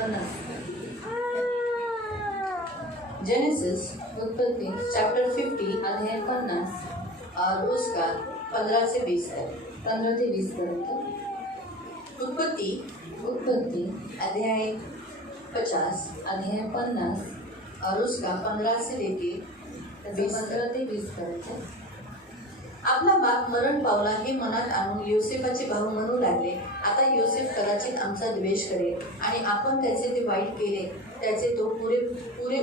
50. Genesis उत्पत्ति chapter 50 अध्याय 50 और उसका 15 से 20 तक। 15 ते 20 पर्यंत. उत्पत्ति उत्पत्ति अध्याय 50 अध्याय 50 और उसका 15 से लेके 20 तक. 15 ते 20 पर्यंत. आपला बाप मरण पावला हे मनात आणून योसेफाचे भाऊ म्हणू लागले, आता योसेफ कदाचित आमचा द्वेष करेल आणि आपण त्याचे ते वाईट केले त्याचे तो पुरे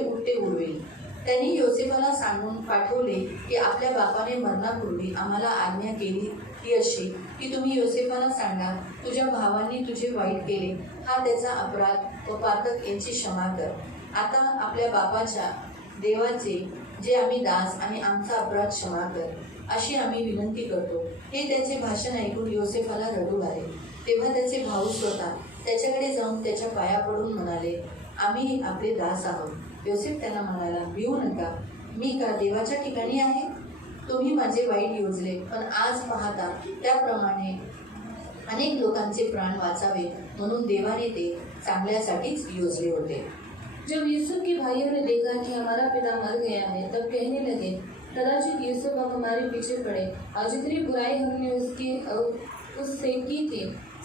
उलटे उडवेल. त्यांनी योसेफाला सांगून पाठवले की आपल्या बापाने मरणापूर्वी आम्हाला आज्ञा केली ती अशी की तुम्ही योसेफाला सांगा, तुझ्या भावांनी तुझे वाईट केले, हा त्याचा अपराध व पातक यांची क्षमा कर. आता आपल्या बापाच्या देवाचे जे आम्ही दास आणि आमचा अपराध क्षमा कर अशी आम्ही विनंती करतो. हे त्याचे भाषण ऐकून योसेफाला रडू आले. तेव्हा त्याचे भाऊ स्वतः त्याच्याकडे जाऊन त्याच्या पाया पडून म्हणाले, आम्ही आपले दास आहोत. योसेफ त्यांना म्हणाला, भिवू नका, मी का देवाच्या ठिकाणी आहे? तुम्ही माझे वाईट योजले, पण आज पाहता त्याप्रमाणे अनेक लोकांचे प्राण वाचावे म्हणून देवाने ते चांगल्यासाठीच योजले होते. जब यूसुफ के भाइयों ने देखा कि हमारा पिता मर गया है, तब कहने लगे, कदाचित यूसुफ अब हमारे पीछे पड़े और जितनी बुराई हमने उससे की थी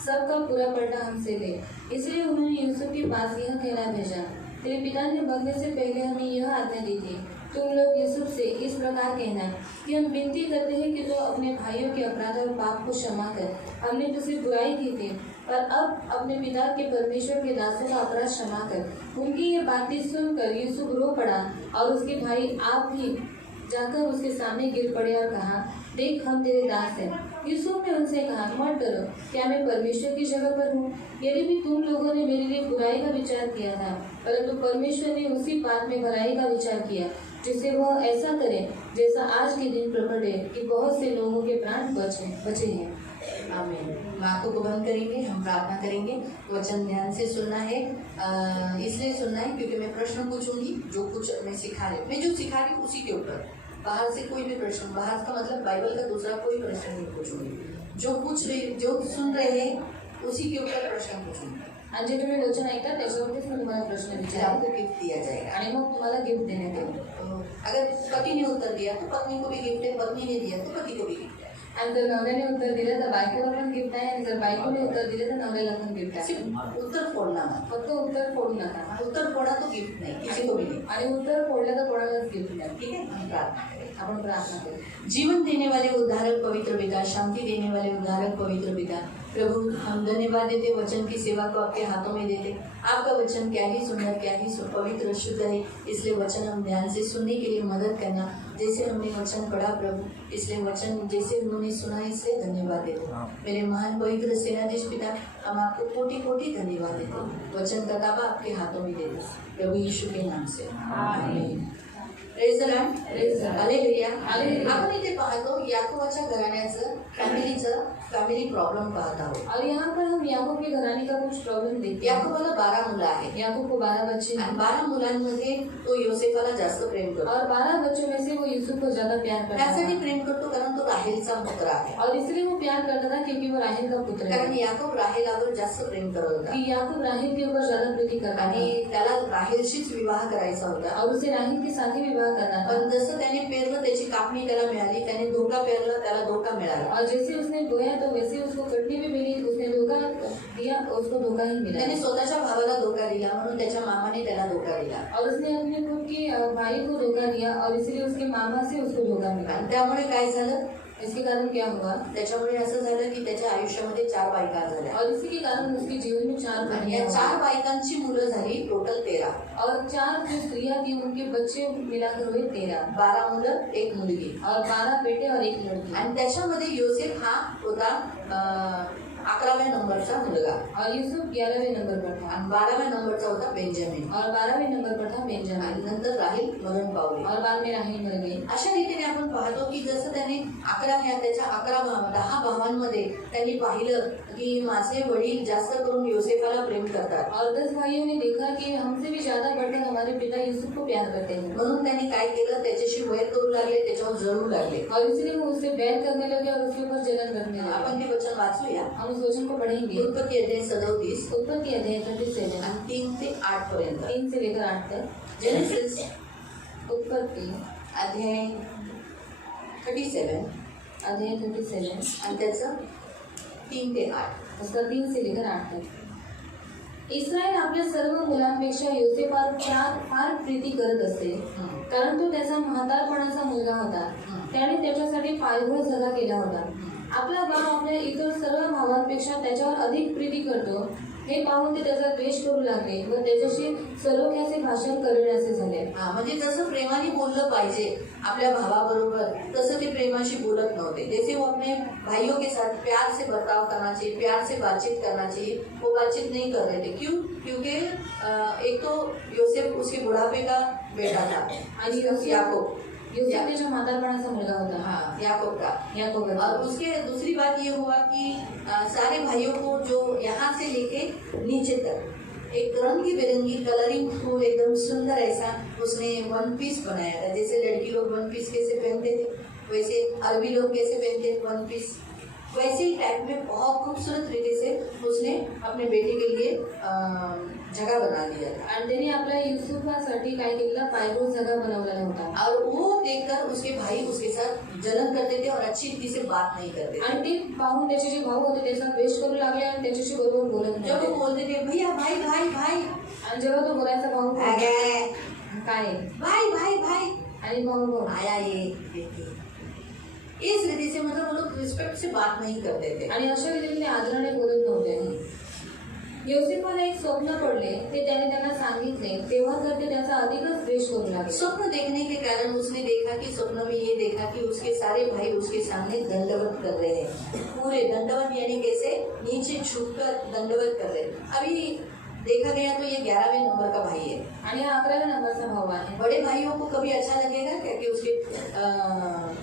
सबका पूरा पलटा हमसे ले. इसलिए उन्होंने यूसुफ के पास यह कहना भेजा, तेरे पिता ने मरने से पहले हमें यह आज्ञा दी थी, तुम लोग यूसुफ से इस प्रकार कहना कि हम विनती करते हैं कि तो अपने भाइयों के अपराध और पाप को क्षमा कर. हमने तुझसे बुराई की थी, पर अब अपने पिता के परमेश्वर के दासों का अपराध क्षमा कर. उनकी ये बातें सुनकर यूसुफ रो पड़ा और उसके भाई आप भी जाकर उसके सामने गिर पड़े और कहा, देख हम तेरे दास हैं. यूसुफ ने उनसे कहा, मत डरो, क्या मैं परमेश्वर की जगह पर हूँ? यदि भी तुम लोगों ने मेरे लिए बुराई का विचार किया था, परंतु परमेश्वर ने उसी बात में भलाई का विचार किया, जिससे वह ऐसा करे जैसा आज के दिन प्रकट है कि बहुत से लोगों के प्राण बचे हैं. आमीन. आंखों को बंद करेंगे, हम प्रार्थना करेंगे. वचन ध्यान से सुनना है, इसलिए सुनना है क्योंकि मैं प्रश्न पूछूंगी. जो कुछ मैं सिखा रही मैं जो सिखा रही हूँ उसी के ऊपर, बाहर से कोई भी प्रश्न, बाहर का मतलब बाइबल का दूसरा कोई प्रश्न नहीं पूछूंगी. जो सुन रहे हैं उसी के ऊपर प्रश्न पूछूंगी. आणि जे तुम्ही वचन ऐकता त्याच्यावरतीच मी तुम्हाला प्रश्न विचारेन आपको गिफ्ट दिया जाएगा. आणि मग तुम्हाला गिफ्ट देण्यात येईल. अगर पति ने उत्तर दिया तो पत्नी को भी गिफ्ट है, पत्नी ने दिया तो पति को भी गिफ्ट है. आणि जर नवऱ्याने उत्तर दिलं तर बायकोला पण गिफ्ट आहे, आणि जर बायकोने उत्तर दिले तर नवऱ्याला पण गिफ्ट आहे. सिर्फ उत्तर फोड़ना मत. फक्त उत्तर फोडू नका. उत्तर फोड़ा तो गिफ्ट नहीं, किसी को भी नहीं. आणि उत्तर फोडलं तर कोणालाच गिफ्ट नाही. ठीक है, हम प्रार्थना करें. आपण प्रार्थना करू. जीवन देने वाले उद्धारक पवित्र पिता, शांति देने वाले उद्धारक पवित्र पिता, प्रभु हम धन्यवाद देते वचन की सेवा को आपके हाथों में देते. आपका वचन क्या ही सुंदर, क्या ही पवित्र शुद्ध है, इसलिए वचन हम ध्यान से सुनने के लिए मदद करना. जैसे हमने वचन पढ़ा प्रभु, इसलिए वचन जैसे उन्होंने सुना इसलिए धन्यवाद देते. मेरे महान पवित्र सेनाधीश पिता, हम आपको कोटि कोटि धन्यवाद देते. वचन का ताबा आपके हाथों में देते प्रभु यीशु के नाम से. आमीन. Praise the Lord. हालेलुया. आपण इथे पाहतो याकोबाच्या घराण्याचं फॅमिली प्रॉब्लेम पाहत आहोत. और यहाँ पर हम याकूब के घराने का कुछ प्रॉब्लेम देखते हैं. याकोबाला 12 मुलं आहेत. याकूब को 12 बच्चे हैं आणि 12 मुलांमध्ये तो योसेफाला जास्त प्रेम करतो. और 12 बच्चों में से वो यूसुफ को ज्यादा प्यार करता त्यासाठी था. प्रेम करतो कारण तो राहेलचा पुत्र आहे. और इसलिए वो प्यार करता था क्योंकि वो राहेल का पुत्र है. कारण याकोब राहेलावर जास्त प्रेम करत होता कि याकूब राहेल के ऊपर ज्यादा प्रीति करता आणि था त्याला राहेलशीच विवाह करायचा होता. और उसे राहेल के साथ ही विवाह करना था. पण जसं त्याने पेरलं त्याची कापणी त्याला मिळाली, त्याने धोका पेरला त्याला धोका मिळाला. और जैसे उसने बोया तो वैसे उसको कटनी भी मिली. उसने धोखा दिया, उसको धोखा ही मिला. त्याने स्वतःच्या भावाला धोका दिला म्हणून त्याच्या मामाने त्याला धोका दिला. और उसने अपने खुद के भाई को धोखा दिया और इसलिए उसके मामा से उसको धोखा मिला. आणि त्यामुळे काय झालं, इसके कारण क्या हुआ, त्याच्यामुळे असं झालं की त्याच्या आयुष्यामध्ये 4 बायका झाल्या. और इसी के कारण उसके जीवन में 4 आणि कन्या या 4 हुआ. बायकांची मुलं झाली टोटल 13. और 4 जो स्त्रियां थी उनके बच्चे मिलाकर हुए 13. 12 मुलं 1 मुलगी. और 12 बेटे और 1 लड़की. आणि त्याच्यामध्ये योसेफ हा होता 11व्या नंबरचा मुलगा. और यूसुफ 11वें नंबर पर था. आणि 12व्या नंबरचा होता बेंजामिन. और 12वें नंबर पर था बेंजामिन. आणि नंतर राहील मरण पावली. और बाद में राहेल मर गई. अशा रीतीने आपण पाहतो की जसं त्याने 10 भावांमध्ये त्यांनी पाहिलं की माझे वडील जास्त करून योसेफाला प्रेम करतात. और 10 भाइयों ने देखा कि हमसे भी ज्यादा बढ़कर हमारे पिता यूसुफ को प्यार करते हैं. म्हणून त्यांनी काय केलं, त्याच्याशी वैर करू लागले, त्याच्यावर जळू लागले. और इसलिए वो उससे बैर करने लगे और उसके ऊपर जलन रखने लगे. आपण हे वचन वाचूया. हम उस वचन को पढ़ेंगे. उत्पत्ति अध्याय 37 उत्पत्ति अध्याय 37 आणि 3 ते 8 पर्यंत. 3 से लेकर 8 तक. जेनेसिस उत्पत्ति अध्याय 37 अध्याय 37 आणि त्याचं 3 ते 8. उसका 3 से लेकर 8 तक. इस्रायल आपल्या सर्व मुलांपेक्षा योसेफावर फार प्रीती करत असे, कारण तो त्याचा म्हातारपणाचा मुलगा होता. त्याने त्याच्यासाठी पायघोळ सगळा केला होता. आपला भाव आपल्या इतर सर्व भावांपेक्षा त्याच्यावर अधिक प्रीती करतो हे पाहून ते त्याचा द्वेष करू लागले व त्याच्याशी सलोख्याचे भाषण करण्याचे झाले. म्हणजे जसं प्रेमाने बोललं पाहिजे आपल्या भावाबरोबर तसं ते प्रेमाशी बोलत नव्हते. जैसे वो अपने भाइयों के साथ प्यार से बर्ताव करना चाहिए, प्यार से बातचीत करना चाहिए, वो बातचीत नहीं कर रहे थे. क्यों? क्योंकि एक तो योसेफ उसके बुढ़ापे का बेटा था आणि याकूब त्याच्या म्हातारपणाचा मुलगा होता. हाँ, याकूब का. याकूब. और उसके दूसरी बात ये हुआ कि सारे भाइयों को जो यहाँ से लेके नीचे तक एक रंगी बिरंगी कलरिंग फूल एकदम सुंदर ऐसा उसने वन पीस बनाया था. जैसे लड़की लोग वन पीस कैसे पहनते थे वैसे अरबी लोग कैसे पहनते थे वन पीस, वैसे ही टाइप में बहुत खूबसूरत तरीके से उसने अपने बेटे के लिए जगह बना दिया था. आणि त्याने आपल्या युसुफासाठी काय केलेला पायघोळ जगा बनवलेला होता. और वो देखकर उसके भाई उसके साथ जलन करते थे और अच्छी रीति से बात नहीं करते थे. आणि ते पाहून त्याचे जे भाऊ होते त्याचा द्वेष करू लागले आणि त्याच्याशी बरोबर बोलत जब नव्हते. वो बोलते थे भैया भाई भाई भाई, आणि जेव्हा तो बोलायचा भाऊ काय भाई भाई भाई आणि भाऊ आया ये देखिए, इस रीति से मतलब वो लोग रिस्पेक्ट से बात नहीं करते थे. आणि अशा रीतीने आदराने बोलत नव्हते. योसेफाला एक स्वप्न पडले, ते त्याने त्यांना सांगितले. तेव्हा तर ते त्याचा अधिकच द्वेष करू लागले. स्वप्न देखने के कारण उसने देखा कि स्वप्न में ये देखा कि उसके सारे भाई उसके सामने दंडवत कर रहे हैं. पूरे दंडवत यानी कैसे नीचे झुककर दंडवत कर रहे हैं. अभी देखा गया तो ये 11वें नंबर का भाई है आणि हा 11व्या नंबरचा भाऊ आहे. बड़े भाइयों को कभी अच्छा लगेगा क्या कि उसके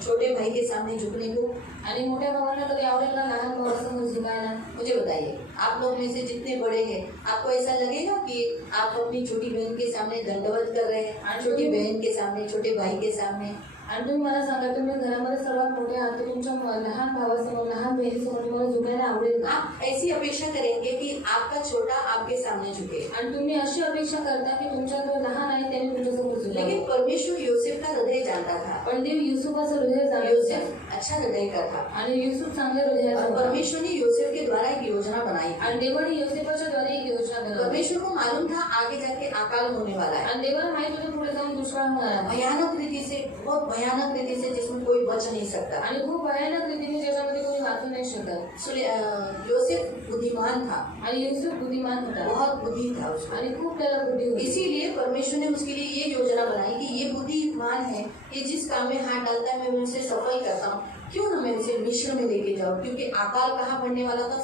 छोटे भाई के सामने झुकने को? आणि मोठ्या भावाला कधी आवडेल ना लहान भावासमोर झुकायला? मुझे बताइए, आप लोग में से जितने बड़े हैं आपको ऐसा लगेगा कि आप अपनी छोटी बहन के सामने दंडवत कर रहे हैं, छोटी बहन के सामने, छोटे भाई के सामने? आणि तुम्ही मला सांगा, तुम्ही घरामध्ये सर्वात मोठे आहात, तर तुमच्या लहान भावासमोर लहान बहिणीसमोर तुम्हाला झुकायला आवडेल का? आप ऐसी अपेक्षा करेंगे कि आपका छोटा आपके सामने झुके. आणि तुम्ही अशी अपेक्षा करता की तुमच्या जो लहान आहे त्याने तुमच्यासमोर झुकावे. लेकिन परमेश्वर योसेफ का हृदय जानता था. पण देव युसुफाचं हृदय जाणत योसेफ अच्छा हृदय का था आणि युसुफ चांगल्या हृदयाचा और होता. परमेश्वर ने योसेफ के द्वारा एक योजना बनाई. आणि देवाने योसेफाच्या द्वारे एक योजना बनवली. परमेश्वर को मालूम था आगे जाके अकाल होने वाला है. आणि देवाला माहित होतं पुढे जाऊन दुष्काळ होणार आहे. भयानक रीति से, बहुत भयानक रीति से जिसमें कोई बच नहीं सकता. आणि खूप भयानक रीतीने ज्याच्यामध्ये कोणी वाचू नाही शकत. योसेफ बुद्धिमान था आणि युसुफ बुद्धिमान होता. बहुत बुद्धि था उसको. आणि खूप त्याला बुद्धी होती. इसीलिए परमेश्वर ने उसके लिए ये योजना बनाई कि ये बुद्धिमान है, ये जिस काम में हाथ डालता है मैं उसे सफल करता हूँ, क्यों न मैं उसे मिस्र में लेके जाऊँ. क्योंकि अकाल कहाँ पड़ने वाला था?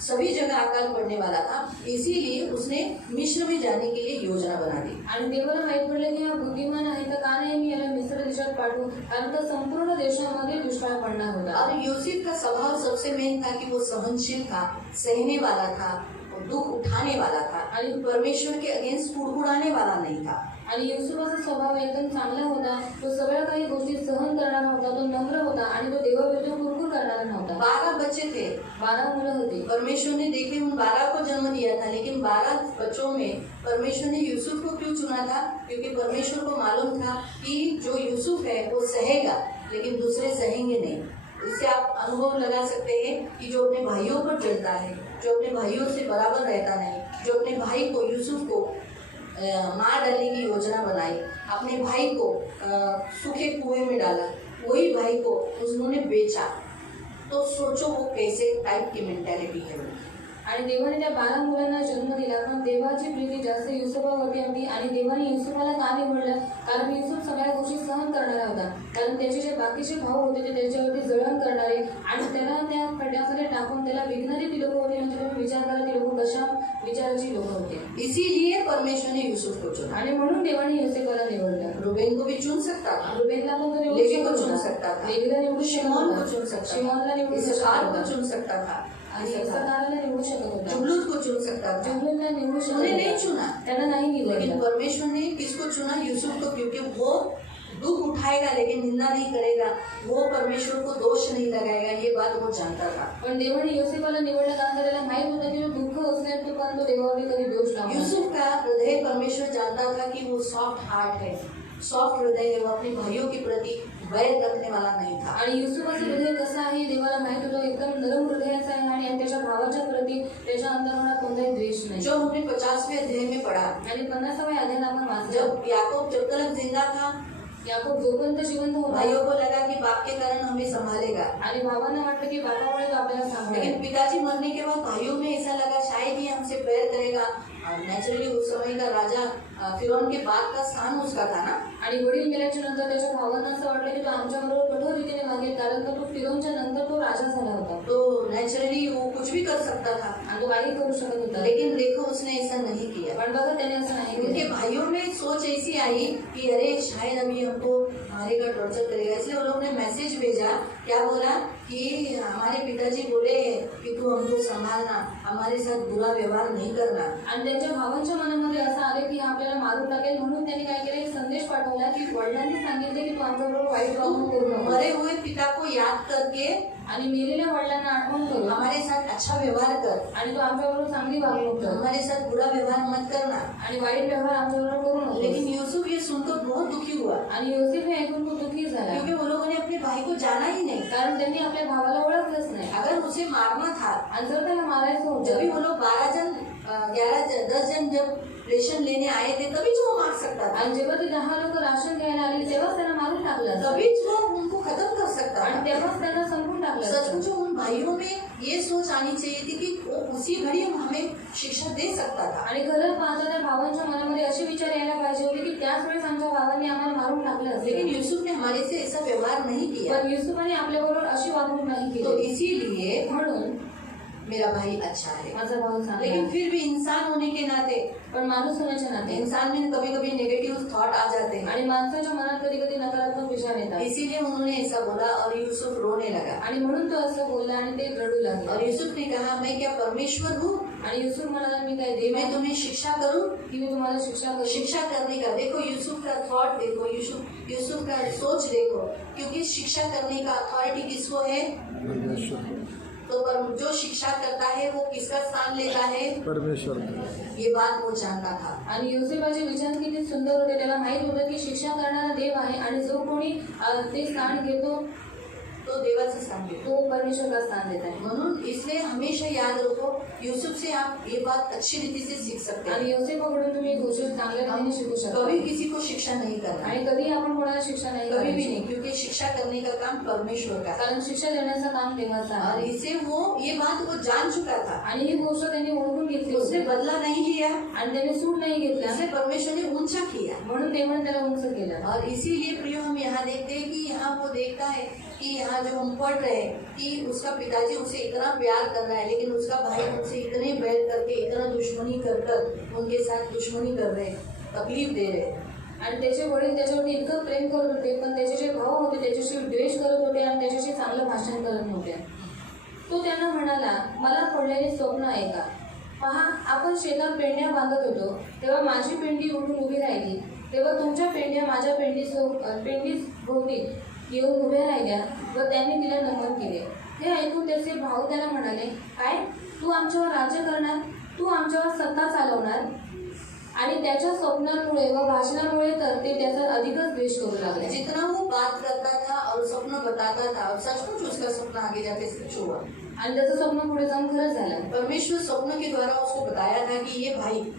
सभी जगह अकाल पड़ने वाला था. इसीलिए उसने मिस्र में जाने के लिए योजना बना दी. आणि देवाला माहित पडलं की हा बुद्धिमान आहे तर का नाही मी याला मिस्र देशात पाठवू, कारण तर संपूर्ण देशामध्ये दुष्काळ पडणार होता. और यूसुफ का स्वभाव सबसे मेन था कि वो सहनशील था, सहने वाला था, दुख उठाने वाला था आणि परमेश्वर के अगेंस्ट कुड़कुड़ाने वाला नहीं था. आणि युसुफाचा स्वभाव एकदम चांगला होता. तो सगळ्या काही गोष्टी सहन करणारा होता. तो नम्र होता आणि तो देवाविरुद्ध कुरकुर करणारा नव्हता. 12 बच्चे थे, 12 मुलं होती. परमेश्वर ने देखे उन 12 को जन्म दिया था, लेकिन 12 बच्चों में परमेश्वर ने यूसुफ को क्यों चुना था? क्योंकि परमेश्वर को मालूम था कि जो यूसुफ है वो सहेगा, लेकिन दूसरे सहेंगे नहीं. इससे आप अनुभव लगा सकते हैं कि जो अपने भाइयों पर चलता है, जो अपने भाइयों से बराबर रहता नहीं, जो अपने भाई को, यूसुफ को मार डालने की योजना बनाई, अपने भाई को सूखे कुएं में डाला, वही भाई को उन्होंने बेचा, तो सोचो वो कैसे टाइप की मेंटॅलिटी है. आणि देवाने त्या 12 मुलांना जन्म दिला. पण देवाची प्रीती जास्त युसुफावरती होती आणि देवाने युसुफाला का निवडलं? कारण युसुफ सगळ्या गोष्टी सहन करणारा होता. कारण त्याचे जे बाकीचे भाऊ होते ते त्याच्यावरती जळण करणारे आणि त्याला त्या खड्ड्यामध्ये टाकून त्याला विकणारी ती लोक होती. म्हणजे तुम्ही विचार करा ती लोक कशा विचाराची लोक होते. इसीलिए परमेश्वर ने यूसुफ को चुना आणि म्हणून देवाने युसुफाला निवडलं. रूबेन को भी चुन सकता था, रुबेनला पण तो लेवी को चुन सकता था, लेवीला निवडू शिमोन को शकत चुन होता. सकता शिमोनला था, निवडू इसहार शकत को होता. चुन सकता था, आणि इस्साकाराला निवडू शकत होता. जुबलून को चुन सकता था. जुबलूनला निवडू शकत उन्हें नहीं होता. चुना. त्यांना नाही लेकिन निवडलं. परमेश्वर ने किसको चुना? यूसुफ को, क्योंकि वो दुख उठाएगा लेकिन निंदा नहीं करेगा, वो परमेश्वर को दोष नहीं लगाएगा, ये बात वो जानता था। पण देवाने योसेफाला निवडलं कारण का त्याला माहित होतं की तो दुःख असणार तो पण तो देवावर कधी दोष लावणार नाही. यूसुफ का हृदय परमेश्वर जानता था कि वो सॉफ्ट हार्ट है, सॉफ्ट हृदय है, वो अपने भाइयों के प्रति वैर रखने वाला नहीं था. आणि युसुफाचं हृदय कसं आहे देवाला माहित होतं, एकदम नरम हृदयाचं आहे आणि त्याच्या भावाच्या प्रती त्याच्या अंतर्मनात कोणताही द्वेष नाही. जो हमने 50वें अध्याय में पढ़ा, आणि 50व्या अध्यायात आपण वाचलं जब याकूब जब तक जिंदा था, याकूब जोपर्यंत जिवंत होता भाइयों को लगा कि बाप के कारण हमें संभालेगा, आणि भावांना वाटलं की बापामुळे तो आपल्याला सांभाळेल. लेकिन पिताजी मरने के बाद भाइयों में ऐसा लगा शायद ये हमसे प्यार करेगा. नेचुरली उस समय का राजा फिरौन के बाद का स्थान उसका था ना. आणि वडील मेल्याच्या नंतर त्याच्या भावांना असं वाटलं की तो आमच्याबरोबर कठोर रीतीने वागेल कारण का तो फिरौनच्या नंतर तो राजा झाला होता. तो नेचुरली वो कुछ भी कर सकता था, आणि तो काही करू शकत होता. लेकिन देखो उसने ऐसा नहीं किया. पण बघा त्याने असं नाही उनके केलं. भाइयों में सोच ऐसी आई कि अरे शायद अभी हमको मारेगा, टॉर्चर करेगा, इसलिए उन लोगों ने मैसेज भेजा. क्या बोला कि हमारे पिताजी बोले कि तू हमको संभालना, हमारे साथ बुरा व्यवहार नहीं करना. आणि त्यांच्या भावांच्या मनामध्ये असं आलं की हा आपल्याला मारून टाकेल, म्हणून त्यांनी काय केलं, एक संदेश पाठवला की वडिलांनी सांगितले की तू आमच्याबरोबर वाईट वागणूक करू नको. मरे हुए पिता को याद करके आणि मेलेल्या वडिलांना आठवण करू हमारे साथ अच्छा व्यवहार कर, आणि तू आमच्याबरोबर चांगली वागणूक कर हमारे साथ बुरा व्यवहार मत करना. आणि वाईट व्यवहार आमच्याबरोबर करू नको. लेकिन यूसुफ ये सुनकर बहुत दुखी हुआ, आणि योसेफ हे ऐकून खूप दुःखी झाला क्योंकि वो लोगों ने अपने भाई को जाना ही नहीं. कारण त्यांनी आपल्या भावाला ओळखलंच नाही. अगर उसे मारना था, आणि जर त्याला मारायचं जब भी होतं वो लोग 10 जन जब रेशन लेने आए थे तभी जो वो मार सकता था, आणि जेव्हा ते 10 लोक राशन घ्यायला आले तेव्हाच त्यांना मारून टाकलं असतं. तभी वो उनको खत्म कर सकता आणि था. तेव्हाच त्यांना संपून टाकलं असतं. सचमुच उन भाइयों में ये सोच आनी चाहिए थी कि वो उसी घड़ी हमें शिक्षा दे सकता था. आणि खरंच पाहता त्या भावांच्या मनामध्ये असे विचार यायला पाहिजे होते की त्याच वेळेस आमच्या भावांनी आम्हाला मारून टाकलं असतं. लेकिन यूसुफ ने हमारे से ऐसा व्यवहार नहीं किया. पण युसुफाने आपल्याबरोबर अशी वागणूक नाही तो केली. इसीलिए म्हणून मेरा भाई अच्छा है. माझा भाऊ लेकिन चांगला, फिर भी इंसान होने के नाते पण माणूस होण्याच्या नाते इंसान में कभी कभी नेगेटिव थॉट आ जाते हैं. आणि माणसाच्या मनात कधी कधी नकारात्मक विचार येतात. इसीलिए उन्होंने ऐसा बोला और यूसुफ रोने लगा. आणि म्हणून तो असं बोलला आणि ते रडू लागले. और यूसुफ ने कहा मैं क्या परमेश्वर हूँ आणि युसुफ म्हणाला मी काय कि देव मैं आहे तुम्हें शिक्षा करूँ. की मी तुम्हाला शिक्षा करू. शिक्षा करने का देखो यूसुफ का थॉट देखो, यूसुफ का सोच देखो, क्योंकि शिक्षा करने का अथॉरिटी किसको है? तो जो शिक्षा करता है वो किसका स्थान लेता है? परमेश्वर. ये बात वो जानता था. आणि योसेफाचे विचार किती सुंदर होते. त्याला माहित होतं की शिक्षा करणारा देव आहे आणि जो कोणी ते स्थान घेतो तो देवाचं स्थान घेतो. तो परमेश्वरला स्थान देत आहे. म्हणून इसलिए हमेशा याद रखो, यूसुफ से आप ये बात अच्छी रीति से सीख सकते हैं. आणि योसेफाकडून तुम्ही एक गोष्ट चांगल्या रीतीने शिकू शकता. कभी किसी को शिक्षा नहीं करना, आणि कधी आपण कोणाला शिक्षा नाही कभी भी करायची. नहीं, क्योंकि शिक्षा करने का काम परमेश्वर का है. कारण शिक्षा देण्याचं काम देवाचं और आहे. इसे वो ये बात वो जान चुका था. आणि ही गोष्ट त्यांनी ओळखून घेतली उसने होती. बदला नहीं लिया, आणि त्याने सूट नाही घेतला, इसलिए परमेश्वर ने ऊंचा किया. म्हणून देवाने त्याला उंच केलं. और इसीलिए प्रियो हम यहाँ देखते हैं कि यहाँ वो देखता है कि यहाँ जो हम पढ़ रहे हैं कि उसका पिताजी उसे इतना प्यार कर रहा है, लेकिन उसका भाई उनसे इतने बैर करके इतना दुश्मनी कर कर उनके साथ दुश्मनी कर रहे, तकलीफ दे रहे. आणि त्याचे वडील त्याच्यावरती इतकं प्रेम करत होते, पण त्याचे जे भाऊ होते त्याच्याशी द्वेष करत होते आणि त्याच्याशी चांगलं भाषण करत नव्हते. तो त्यांना म्हणाला, मला पडलेले स्वप्न ऐका. पहा, आपण शेतात पेंड्या बांधत होतो तेव्हा माझी पेंडी उठून उभी राहिली, तेव्हा तुमच्या पेंड्या माझ्या पेंडीस भोवती येऊन उभ्या राहिल्या व त्यांनी तिला नमन केले. हे ऐकून त्याचे भाऊ त्याला म्हणाले, काय तू आमच्यावर राज्य करणार, तू आमच्यावर सत्ता चालवणार? आणि त्याच्या स्वप्नांमुळे व भाषणामुळे तर ते त्याचा अधिकच द्वेष करू लागले. जितना वो बात करता था और स्वप्न बताता था, और सचमुच उसका स्वप्न आगे जाके सच हुआ. आणि त्याचं स्वप्न पुढे जाऊन खरंच झालं. परमेश्वर स्वप्न के द्वारा उसको बताया था कि ये भाई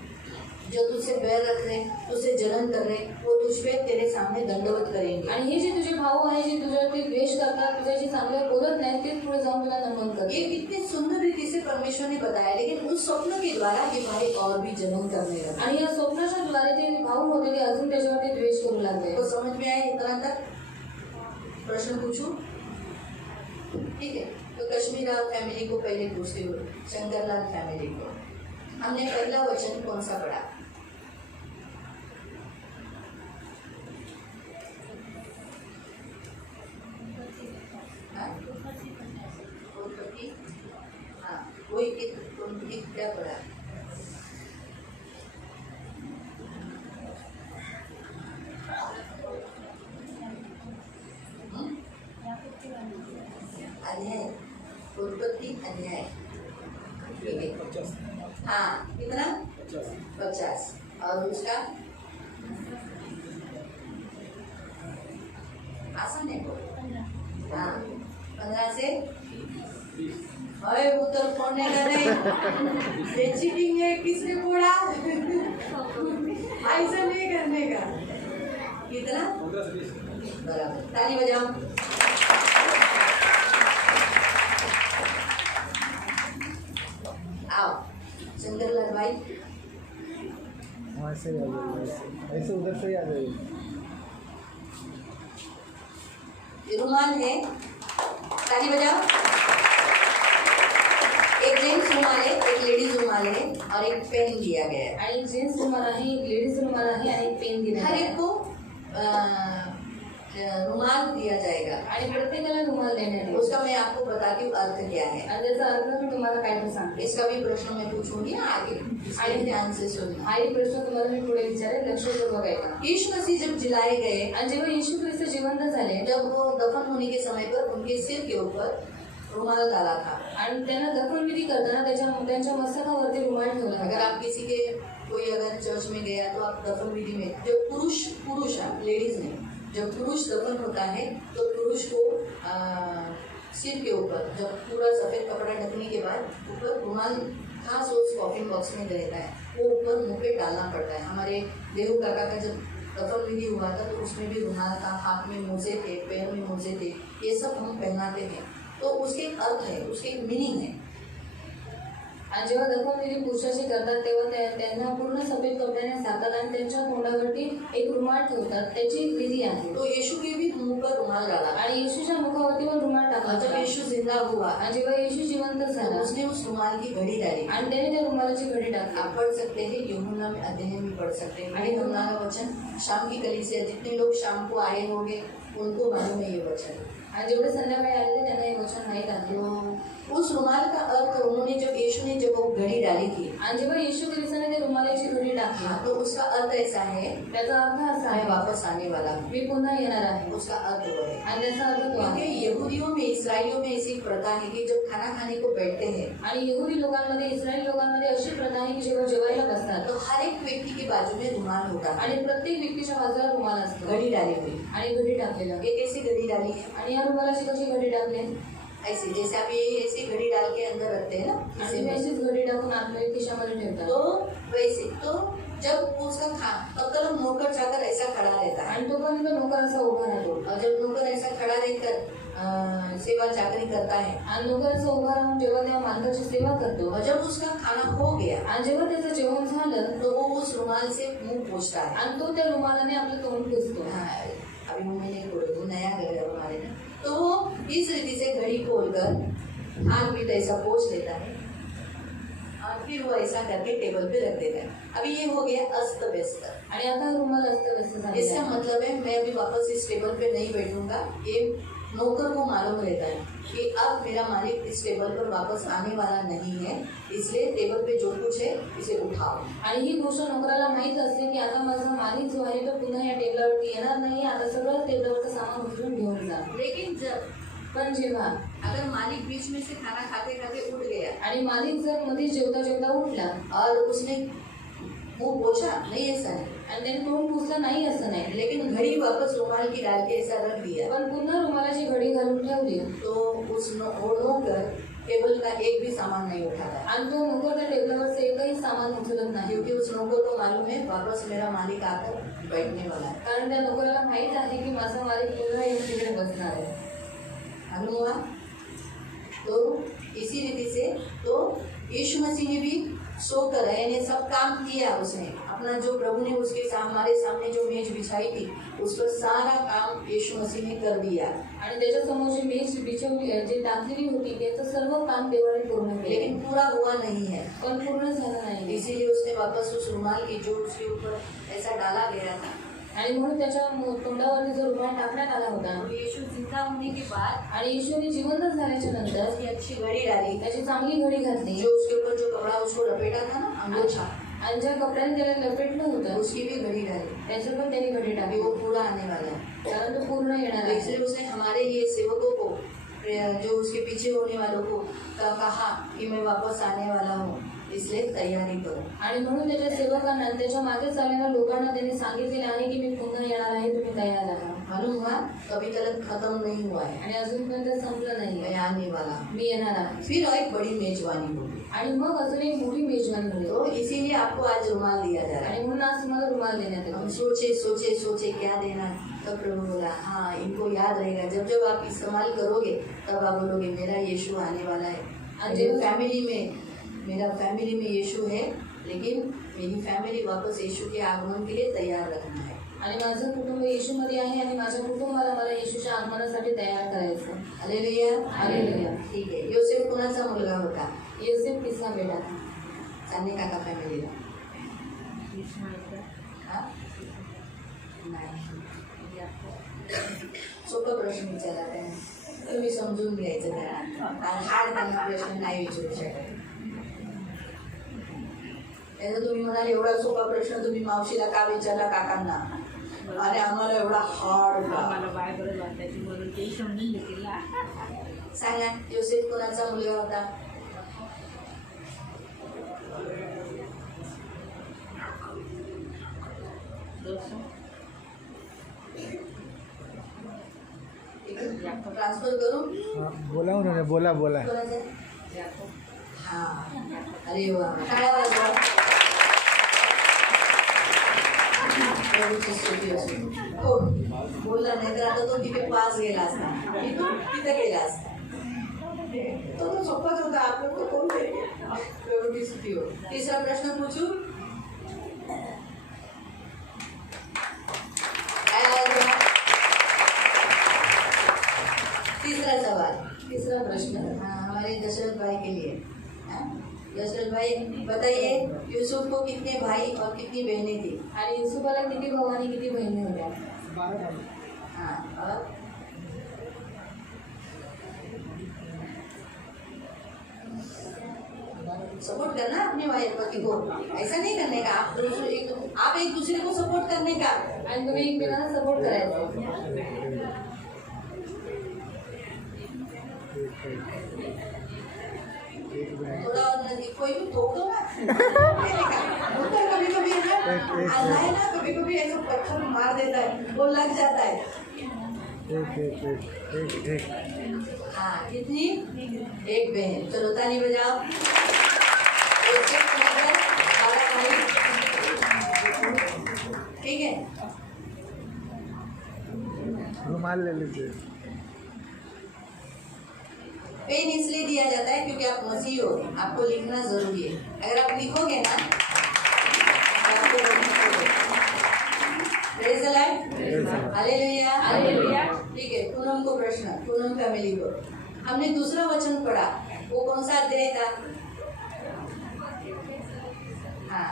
जो तुझसे बैर रख रहे, तुझसे जलन कर रहे, वो तुझ पे तेरे सामने दंडवत करेंगे. आणि हे जे तुझे भाऊ आहे जे तुझ्यावरती द्वेष करतात, तुझ्याशी चांगलं बोलत नाही, तेच पुढे जाऊन तुला नमन करतात. ये कितने सुंदर रीति से परमेश्वर ने बताया. लेकिन उस स्वप्न के द्वारा ये भाई और भी जलन करने लगा. आणि या स्वप्नाच्या द्वारे ते भाऊ होते ते अजून त्याच्यावरती द्वेष करू लागले. तो समझ में आया इतना तक? प्रश्न पूछूं? ठीक है. तो कश्मीरा फैमिली को पहले पूछती हूँ, शंकरलाल फैमिली को. हमने पहला वचन कौन सा पढ़ा? वही क्या पढ़ा? 50 और उसका आसान है वो। हाँ 15 से अरे उत्तर फोड़ने का नहीं, ये चीटिंग है। किसने फोड़ा? ऐसा नहीं करने का। कितना? बराबर, ताली बजाओ। आओ शंकरलाल भाई, ऐसे ही आ जाइए, ऐसे उधर से ही आ जाइए। रुमाल है, ताली बजाओ। एक जेंट्स रुमाल है, एक लेडीज रुमाल है और एक पेन दिया गया है। आणि जेंट्स रुमाल आहे, एक लेडीज रुमाल आहे आणि एक पेन दिला हर आहे. एक को रुमाल दिया जाएगा। आणि प्रत्येकाला रुमाल देण्यात येईल. उसका मैं आपको बताती हूँ अर्थ क्या है। आणि त्याचा अर्थ मी तुम्हाला काय ते सांगते. इसका भी प्रश्न मैं पूछूंगी आगे, इसलिए ध्यान से सुनना। हा एक प्रश्न तुम्हाला मी पुढे विचारेल, लक्षपूर्वक ऐका. यीशु मसीह जब जिलाए गए, आणि जेव्हा येशू ख्रिस्त जिवंत झाले, जब वो दफन होने के समय पर उनके सिर के ऊपर रुमाल डाला था। आणि त्यांना दफनविधी करताना त्यांच्या मस्तकावरती रुमाल ठेवला अगर होता. आप किसी के कोई अगर चर्च में गया तो आप दफन विधि में जो पुरुष लेडीज नहीं, जब पुरुष दफन होता है तो पुरुष को सिर के ऊपर जब पूरा सफेद कपड़ा ढकने के बाद ऊपर रुमाल खास उस कॉफिन बॉक्स में रहता है, वो ऊपर मुंह पे डालना पड़ता है। हमारे देहू काका का जब दफन विधि हुआ था तो उसमें भी रुमाल था, हाथ में मोजे थे, पैर में मोजे थे, ये सब हम पहनाते हैं। तो उसके एक अर्थ है, उसके एक मीनिंग है। आणि जेव्हा दफनविधी पुरुषाची करतात तेव्हा त्यांना पूर्ण सफेद कपड्याने झाकतात आणि त्यांच्या तोंडावरती एक रुमाल ठेवतात, त्याची एक विधी आहे. तो यीशु के भी मुंह पर रुमाल डाला आणि येशूच्या मुखावरती पण रुमाल टाकला और जब होता. यीशु जिंदा हुआ आणि जेव्हा येशू जिवंत तो झाला उसने उस रुमाल की घड़ी डाली। आणि त्याने त्या रुमालाची घडी टाकली. आप पढ़ सकते हैं, यूहन्ना में अध्याय में पढ़ सकते हैं। यूहन्ना का वचन शाम की कलीसिया, जितने लोग शाम को आए होंगे उनको मालूम है ये वचन। आणि जेवढे संध्याकाळी आलेले त्यांना हे वचन माहीत आहे. तो उस रुमाल का अर्थ उन्होंने जब यीशु ने जब वो घड़ी डाली थी, आणि जेव्हा येशू ख्रिस्ताने त्या रुमालाची घडी टाकली, हाँ, तो उसका अर्थ ऐसा है, त्याचा अर्थ असा मैं आहे, वापस आने वाला हूँ। मी पुन्हा येणार आहे. उसका अर्थ वो है। आणि त्याचा अर्थ तो क्योंकि आहे. यहूदियों में, इसराइलियों में ऐसी प्रथा है कि जब खाना खाने को बैठते हैं आणि यहुदी लोकांमध्ये, इस्रायली लोकांमध्ये अशी प्रथा आहे की जेव्हा जेवायला बसतात तो हर एक व्यक्ति के बाजू में रुमाल होता है, आणि प्रत्येक व्यक्तीच्या बाजूला रुमाल असतो घड़ी डाली हुई। आणि घडी टाकलेला. ये कैसी घड़ी डाली है? आणि या रुमालाची कशी घडी टाकली? ऐसे जैसे आप ये ऐसी घड़ी डाल के अंदर रखते हैं ना, आणि इसे में। अशीच घडी टाकून आतमध्ये खिशामध्ये ठेवतात. तो वैसे तो जब उसका तब तक नौकर चाकर ऐसा खड़ा रहता है, आणि तोपर्यंत नोकर असा उभा राहतो. और जब नौकर ऐसा खड़ा रहकर सेवा चाकरी करता है, आणि नोकर असं उभा राहून जेव्हा त्या मालकाची सेवा करतो, और जब उसका खाना हो गया आणि जेव्हा त्याचं जेवण झालं तो वो उस रुमाल से मुंह पोंछता है। आणि तो त्या रुमालाने आपलं तोंड पुसतो. हाँ, अभी मैंने बोला नया घर है हमारे में, तो वो इस रीति से घड़ी खोलकर हाथ भी ऐसा पोंछ लेता है और फिर वो ऐसा करके टेबल पे रख देता है। अभी ये हो गया अस्त व्यस्त। आणि आता रुमाल अस्तव्यस्त इसका झालेला आहे. मतलब है मैं अभी वापस इस टेबल पे नहीं बैठूंगा। ये नौकर को मालूम रहता है कि अब मेरा मालिक इस टेबल पर वापस आने वाला नहीं है, इसलिए टेबल पे जो कुछ है इसे उठाओ। आणि ही गोष्ट नोकराला माहित असते की आता माझा मालिक जो आहे तो पुन्हा या टेबलावरती येणार नाही, आता सगळं टेबलावरचं सामान उचलून घेऊन जा. लेकिन जब पण जेव्हा अगर मालिक बीच में से खाना खाते खाते उठ गया आणि मालिक जर मध्ये जेवता जेवता उठला और उसने मुंह पोछा, नहीं ऐसा है, आणि त्याने तोंड पुसलं नाही असं नाही, लेकिन घड़ी वापस रुमाल की डाल के ऐसा रख दिया, पण पुन्हा रुमालाची घडी घालून ठेवली, तो वो नौकर टेबल का एक भी सामान नहीं उठाता, आणि तो नोकर त्या टेबलावरचं एकही सामान उचलत नाही. क्योंकि उस नौकर को मालूम है वापस मेरा मालिक आकर बैठने वाला है। कारण त्या नोकराला माहित आहे की माझा मालिक पुन्हा येऊन तिकडे बसणार आहे. मालूम हुआ? तो इसी रीति से तो यीशु मसीह ने भी सोकर यानी सब काम किया, उसने अपना जो प्रभु ने उसके हमारे सामने जो मेज बिछाई थी उस पर सारा काम यीशु मसीह ने कर दिया, आणि त्याच्यासमोर जी मेज बिछवली जे टाकलेली होती त्याचं सर्व काम देवाने पूर्ण केले, लेकिन पूरा हुआ नहीं है। पण पूर्ण झालं नाही. इसीलिए उसने वापस उस रुमाल की जो उसके ऊपर ऐसा डाला गया था, आणि म्हणून त्याच्या तोंडावरती जो रुमाल टाकण्यात आला होता, तो यीशु जिंदा होने के बाद आणि येशूने जिवंत झाल्याच्या नंतर उसकी अच्छी घड़ी डाली, त्याची चांगली घडी घातली, जो उसके ऊपर जो कपड़ा उसको लपेटा था ना अंगोछा, आणि ज्या कपड्याने त्याला लपेटलं होतं उसकी भी घड़ी डाली, त्याचं पण त्याने घडी अभी टाकली, वो पूरा आने वाला है। कारण तो पूर्ण येणार आहे. इसलिए उसने हमारे लिए सेवकों को जो उसके पीछे होने वालों को कहा कि मैं वापस आने वाला हूँ, इसलिए तयारी करो. आणि म्हणून त्याच्या सेवकांना त्याच्या मागे चालणाऱ्या लोकांना त्याने सांगितलेले आहे की मी पुन्हा येणार आहे, तुम्ही तयार राहा. मालूम हुआ कभी तक खत्म नहीं हुआ है. आणि अजूनपर्यंत संपलं नाही, मैं आने वाला हूँ. मी येणार आहे. फिर एक बड़ी मेजबानी होगी. आणि मग अजून एक मोठी मेजवानी होईल. तो इसीलिए आपको आज रुमाल दिया जा रहा है. आणि म्हणून आज तुम्हाला रुमाल देण्यात हम येतो. सोचे सोचे सोचे क्या देना. तब प्रभु बोला हाँ इनको याद रहेगा. जब जब आप इस्तेमाल करोगे तब आप बोलोगे मेरा यीशु आने वाला है. मेरा फैमिली में यीशु है, लेकिन मेरी फैमिली वापस यीशु के आगमन के लिए तैयार रखना है. आणि माझं कुटुंब येशूमध्ये आहे आणि माझ्या कुटुंबाला मला येशूच्या आगमनासाठी तयार करायचं. हालेलुया. हालेलुया. ठीक आहे. योसेफ कुणाचा मुलगा होता? योसेफ किसका बेटा था? चांदणे काका फॅमिलीला. हा? नाही. सोपा प्रश्न विचारला त्याने, तुम्ही समजून घ्यायचं त्याला. हार्ड त्यांना प्रश्न नाही विचारू शकत. त्याचा तुम्ही म्हणाल एवढा सोपा प्रश्न तुम्ही मावशीला का विचारला काकांना, आणि आम्हाला एवढा हार्ड का? सांगा योसेफ कोणाचा मुलगा होता? ट्रान्सफर करू. हाँ, बोला उन्होंने, बोला बोला. हा. अरे वा, टाळ्या वाजवा. प्रभूची स्तुती असो. हो बोलला नाही तर आता तो तिथे पास गेला असता, इथून तिथे गेला असता. तो सोपाच होता. आपण तो कोण प्रभूची स्तुती हो. तिसरा प्रश्न पूछू. तीसरा सवाल. तिसरा प्रश्न. हमारे दशरथ भाई के लिए. दशरथ भाई बताइए यूसुफ को कितने भाई और कितनी बहनें थी? आणि युसुफाला किती भाऊ आणि किती बहिणी होत्या? हाँ. और सपोर्ट करना अपने भाई पति को. ऐसा नहीं करने का. आप एक दूसरे को सपोर्ट करने का. आणि तुम्ही एकमेकांना सपोर्ट करायचा. थोड़ा और नजदीक. कोई भी ठोक दो ना. होता है कभी कभी है ना. अल्लाह है ना, कभी कभी ऐसा पत्थर मार देता है, वो लग जाता है. एक. हाँ कितनी? एक बहन. चलो ताली बजाओ. ठीक है. रुमाल ले लीजिए. पेन इसलिए दिया जाता है क्योंकि आप मसीह हो, आपको लिखना जरूरी है. अगर आप लिखोगे ना तो आपको लिखोगे. Praise the Lord. Hallelujah. Hallelujah. ठीक है. पूनम को प्रश्न. पूनम फैमिली को हमने दूसरा वचन पढ़ा, वो कौन सा अध्याय था? हाँ.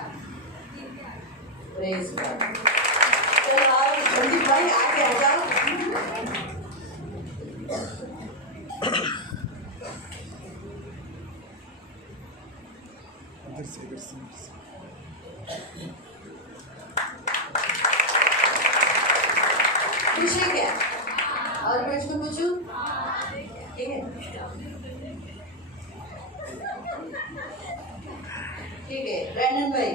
Praise God. चलो आओ संदीप भाई आगे आ जाओ. इधर से. खुश है क्या? और प्रश्न पूछूं? ठीक है. ठीक है. ब्रैंडन भाई,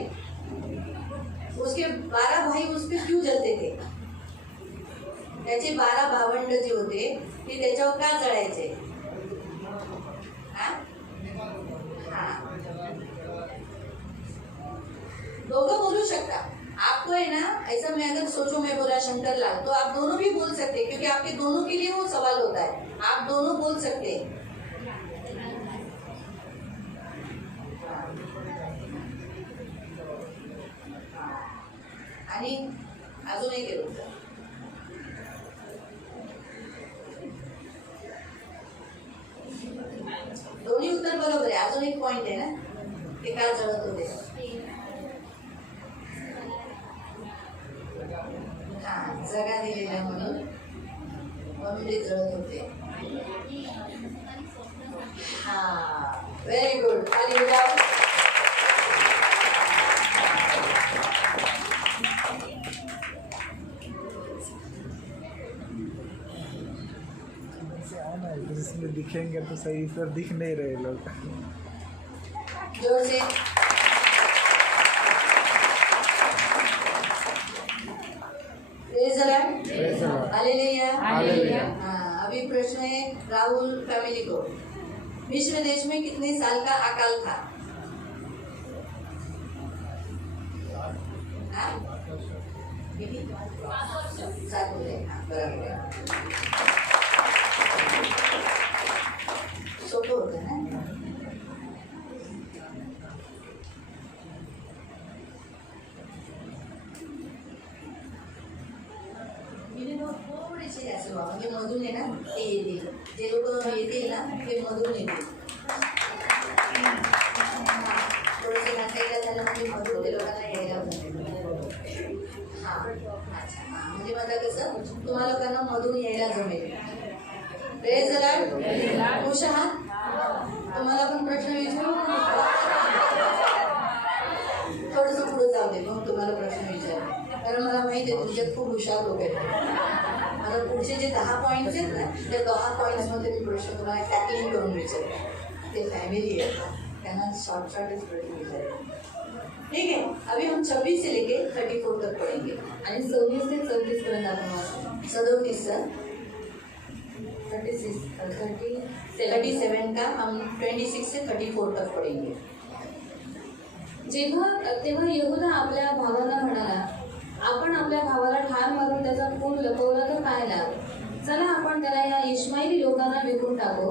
उसके 12 भाई उस पर क्यों जलते थे? त्याचे 12 भावंड जे होते ते त्याच्यावर का जळायचे? दोनों बोलू शकता. आपको है ना, ऐसा मैं अगर सोचूं मैं बोला शंकर लाल, तो आप दोनों भी बोल सकते हैं क्योंकि आपके दोनों के लिए वो सवाल होता है. आप दोनों बोल सकते हैं. आणि अजून एक आहे उत्तर. दोन्ही उत्तर बरोबर आहे. अजून एक पॉइंट आहे ना, ते का जळत होते? हा जगा दिलेला म्हणून ते जळत होते. हा व्हेरी गुड. खाली बजाव. इसमें दिखेंगे तो सही, इस पर दिख नहीं रहे लोग. जोर से. मिस्र देश में कितने साल का अकाल था? हाँ? किती? 7 होते. हाँ, बरोबर आहे. सोपं होतं ना. थोडेसे असं बाबा म्हणजे मधून आहे ना ते येतील, जे लोक येतील ना ते मधून येतील. थोडंसं नाचायला झालं म्हणजे मधून ते लोकांना यायला हां अच्छा हां म्हणजे माझं कसं तुम्हाला लोकांना मधून यायला जमेल. वेळ जरा खुश आहात? तुम्हाला पण प्रश्न विचारू? थोडंसं पुढे जाऊ दे मग तुम्हाला प्रश्न विचार, कारण मला माहिती आहे तुमच्यात खूप हुशार लोक आहेत. मला पुढचे जे 10 पॉईंट्स आहेत ना त्या 10 पॉईंट्समध्ये मी प्रश्न तुम्हाला टॅकलिंग करून विचारते. ते फॅमिली आहे त्यांना शॉर्टच प्रश्न विचारते. ठीक है, अभी हम 26 से लेके 34 तक पढ़ेंगे. आणि 26 ते 34 पर्यंत आपण वाचू. 37 सर 37 का हम 26 से 34 तक पढ़ेंगे. तेव्हा यहूदा आपल्या भावाला म्हणाला, आपण आपल्या भावाला ठार मारून त्याचा खून लपवला तर काय लाभ? चला आपण त्याला या इश्माईली लोकांना विकून टाकू.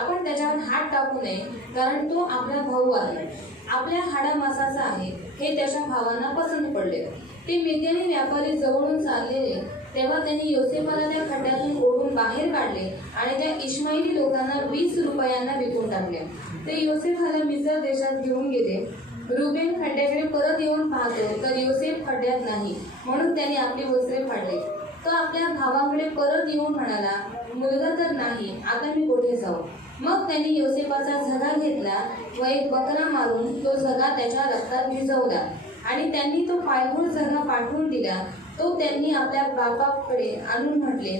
आपण त्याच्यावर हात टाकू नये, कारण तो आपला भाऊ आहे, आपल्या हाडामासाचा आहे. हे त्याच्या भावांना पसंत पडले. ते मिद्यानी व्यापारी जवळून चाललेले तेव्हा त्यांनी योसेफाला त्या खड्ड्यातून ओढून बाहेर काढले आणि त्या इश्माईली लोकांना 20 रुपयांना विकून टाकले. ते योसेफाला मिस्र देशात घेऊन गेले. रुबेन खड्ड्याकडे परत येऊन पाहतो तर योसेफ खड्ड्यात नाही, म्हणून त्याने आपली वस्त्रे फाडली. तो आपल्या भावांकडे परत येऊन म्हणाला, मुलगा तर नाही, आता मी कुठे जाऊ? मग त्यांनी योसेफाचा झगा घेतला व एक बकरा मारून तो झगा त्याच्या रक्तात भिजवला आणि त्यांनी तो पायगुळ झगा पाठवून दिला. तो त्यांनी आपल्या बापाकडे आणून म्हटले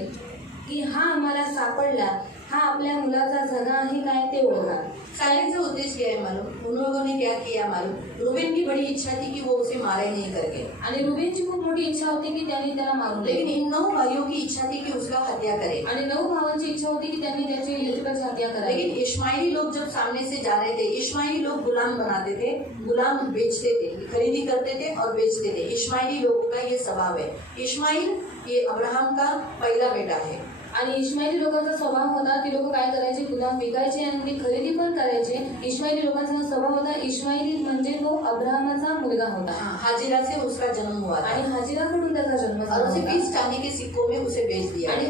की हा आम्हाला सापडला, हा आपल्या मुलाचा झगा आहे काय ते ओळखा. सारे का उद्देश्य क्या है मालूम? उन लोगों ने क्या किया मालूम? रूबेन की बड़ी इच्छा थी कि वो उसे मारे नहीं करके, आणि रुबेनची खूप मोठी इच्छा होती की त्यांनी त्याला मारून लेकिन द्यावे. इन 9 भाइयों की इच्छा थी कि उसका हत्या करे. आणि 9 भावांची इच्छा होती की त्यांनी त्याची युसुफाची हत्या करावी. लेकिन इश्माइली लोग जब सामने से जा रहे थे, इश्माइली लोग गुलाम बनाते थे, गुलाम बेचते थे, खरीदी करते थे और बेचते थे. इश्माइली लोगों का ये स्वभाव है. इश्माइल ये अब्राहम का पहला बेटा है. आणि इश्माईली लोकांचा स्वभाव होता, ती लोक काय करायचे, गुलाम विकायचे आणि ती खरेदी पण करायचे. इश्माईली लोकांचा स्वभाव होता, इश्माईली म्हणजे तो अब्राहमाचा मुलगा होता. हाजिरा से उसका जन्म हुआ था आणि हाजिराकडून त्याचा जन्म और झाला उसे होता. 20 चांदी के सिक्कों में उसे बेच दिया. आणि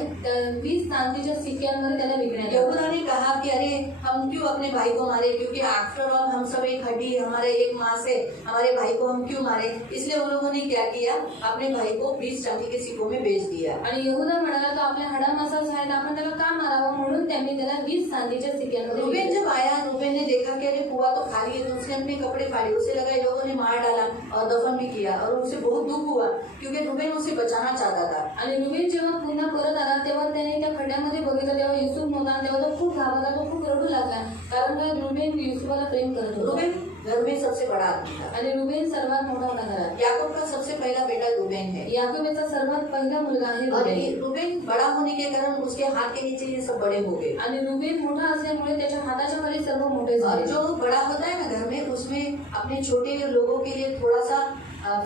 20 चांदीच्या सिक्क्यांमध्ये त्याला विकण्यात आलं. यहूदा ने कहा कि अरे हम क्यों अपने भाई को मारे, क्योंकि आफ्टर ऑल हम सब एक हड्डी, हमारे एक माँ से, हमारे भाई को हम क्यों मारे. इसलिए उन लोगों ने क्या किया, अपने भाई को 20 चांदी के सिक्कों में बेच दिया. आणि यहूदा म्हणाला तो आपल्या हाडामासाचा आहे, आपण त्याला का मारावं, म्हणून त्यांनी त्याला 20 चांदीच्या सिक्क्यांमध्ये रूबेन विकले. जब आया, रूबेन ने देखा कि अरे कुआ तो खाली है, तो उसने अपने कपड़े फाड़े. उसे लगा इन लोगों ने मार डाला और दफन भी किया और उसे बहुत दुख हुआ क्योंकि रूबेन उसे बचाना चाहता था. आणि रुबेन जेव्हा पुन्हा परत आला तेव्हा त्याने त्या खड्ड्यामध्ये बघितलं, तेव्हा युसुफ नव्हता. तेव्हा तो खूप घाबरला, तो खूप रडू लागला, कारण का रुबेन युसुफाला प्रेम करत होता. रूबेन घर में सबसे बड़ा आदमी था. आणि रुबेन सर्वात मोठा होता घरात. याकूब का सबसे पहला बेटा रूबेन है. याकोबाचा सर्वात पहिला मुलगा आहे और रुबेन. ये रूबेन बड़ा होने के कारण उसके हाथ के नीचे ये सब बड़े हो गए. आणि रुबेन मोठा असल्यामुळे त्याच्या हाताच्या खाली सर्व मोठे और झाले. जो बड़ा होता है ना घर में, उसमें अपने छोटे लोगों के लिए थोड़ा सा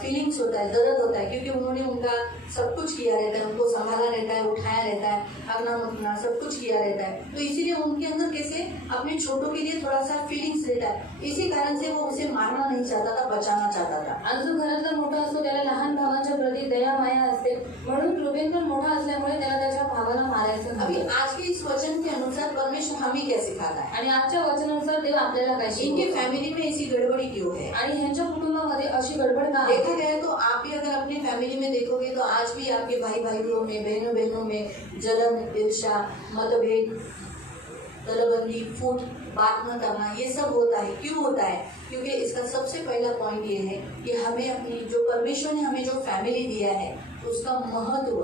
फीलिंग्स होता है, दर्द होता है, क्योंकि उन्होंने उनका सब कुछ किया रहता है, उनको संभाला रहता है, उठाया रहता है, अपना मुतना सब कुछ किया रहता है. तो इसीलिए उनके अंदर कैसे अपने छोटों के लिए थोड़ा सा फीलिंग्स रहता है. इसी कारण से वो उसे मारना नहीं चाहता था, बचाना चाहता था. आणि जो घरातला मोठा असतो त्याला लहान भावांच्या प्रती दया माया असते, म्हणून रुबेन पण मोठा असल्यामुळे त्याला त्याच्या भावाला मारायचं अभी नव्हतं. आज के इस वचन के अनुसार परमेश्वर हमें क्या सिखाता है, आणि आजच्या वचनानुसार देव आपल्याला काय इनके शिकवतो फैमिली में ऐसी गड़बड़ी क्यों है. आणि ह्यांच्या कुटुंबामध्ये अशी गडबड का आहे? देखा गया तो आप भी अगर अपनी फैमिली में देखोगे तो आज भी आपके भाई भाइयों में, बहनों बहनों में जलन, ईर्ष्या, मतभेद, तलबंदी, फूट, बात न करना, ये सब होता है. क्यों होता है? क्योंकि इसका सबसे पहला पॉइंट ये है कि हमें अपनी जो परमेश्वर ने हमें जो फैमिली दिया है उसका महत्व,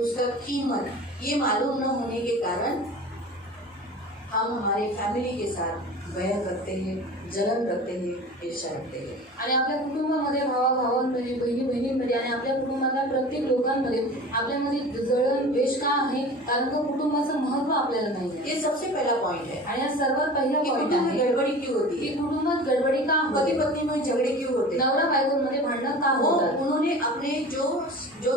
उसका कीमत ये मालूम न होने के कारण हम हमारे फैमिली के साथ वैर रखते हैं, जलन रखते हैं, ईर्ष्या रखते हैं. आणि आपल्या कुटुंबामध्ये भावाभावांमध्ये, बहिणी बहिणींमध्ये आणि आपल्या कुटुंबातल्या प्रत्येक लोकांमध्ये आपल्यामध्ये जळण द्वेष का आहे? कारण का कुटुंबाचं महत्व आपल्याला नाही आहे. ये सबसे पहला पॉइंट है आणि हा सर्वात पहिला कि पॉइंट कुटुंब में आहे गड़बड़ी क्यों होती की है, कुटुंबात गडबडी का पति होते, पत्नी में झगड़े क्यों होते हैं। नवरा बायकोमध्ये भांडण का वो होतात. उन्होंने अपने जो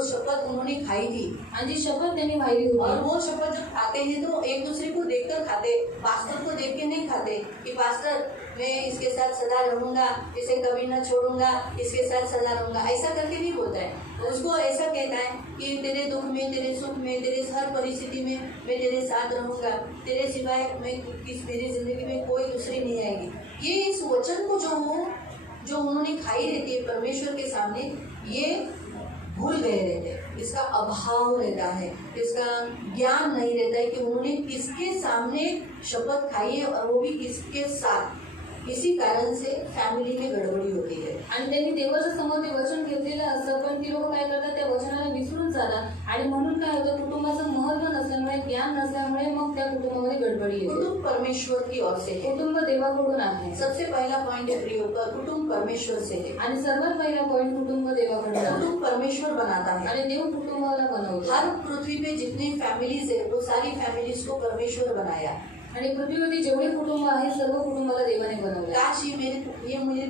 शपथ उन्होंने खाई थी, आणि जी शपथ त्यांनी वाहिली और होती, वो शपथ जब खाते हैं तो एक दूसरे को देखकर खाते, पास्टर को देख के नहीं खाते कि पास्टर मैं इसके साथ सदा रहूंगा, इसे कभी न छोड़ूंगा, इसके साथ सदा रहूंगा, ऐसा करके नहीं बोलता है। उसको ऐसा कहता है कि तेरे दुख में, तेरे सुख में, तेरे हर परिस्थिति में मैं तेरे साथ रहूंगा, तेरे सिवाय मैं मेरी जिंदगी में कोई दूसरी नहीं आएगी। ये इस वचन को जो उन्होंने खाई रहती है परमेश्वर के सामने, ये भूल गए रहते हैं, इसका अभाव रहता है, इसका ज्ञान नहीं रहता है कि उन्होंने किसके सामने शपथ खाई है और वो भी किसके साथ। इसी कारण से फॅमिली में गडबडी होती है। आणि त्यांनी देवाच्या समोर ते वचन घेतलेलं असतं, पण ती लोक काय करतात, त्या वचनाला विसरून जातात आणि म्हणून काय होतं, कुटुंबाचं महत्व नसल्यामुळे, ज्ञान नसल्यामुळे मग त्या कुटुंबामध्ये गडबडी येते. कुटुंब परमेश्वर की ओर से है। कुटुंब देवाकडून आहे. सबसे पहला पॉइंट है प्रियो का, कुटुंब परमेश्वर से है। आणि सर्वात पहिला पॉइंट कुटुंब देवाकडून आहे. कुटुंब परमेश्वर बनाता है। आणि देव कुटुंबाला बनवतो. हर पृथ्वी पे जितनी फैमिलीज है वो सारी फैमिलीज को परमेश्वर बनाया। आणि पृथ्वीवरती जेवढे कुटुंब आहेत सर्व कुटुंबाला देवाने बनवले. काश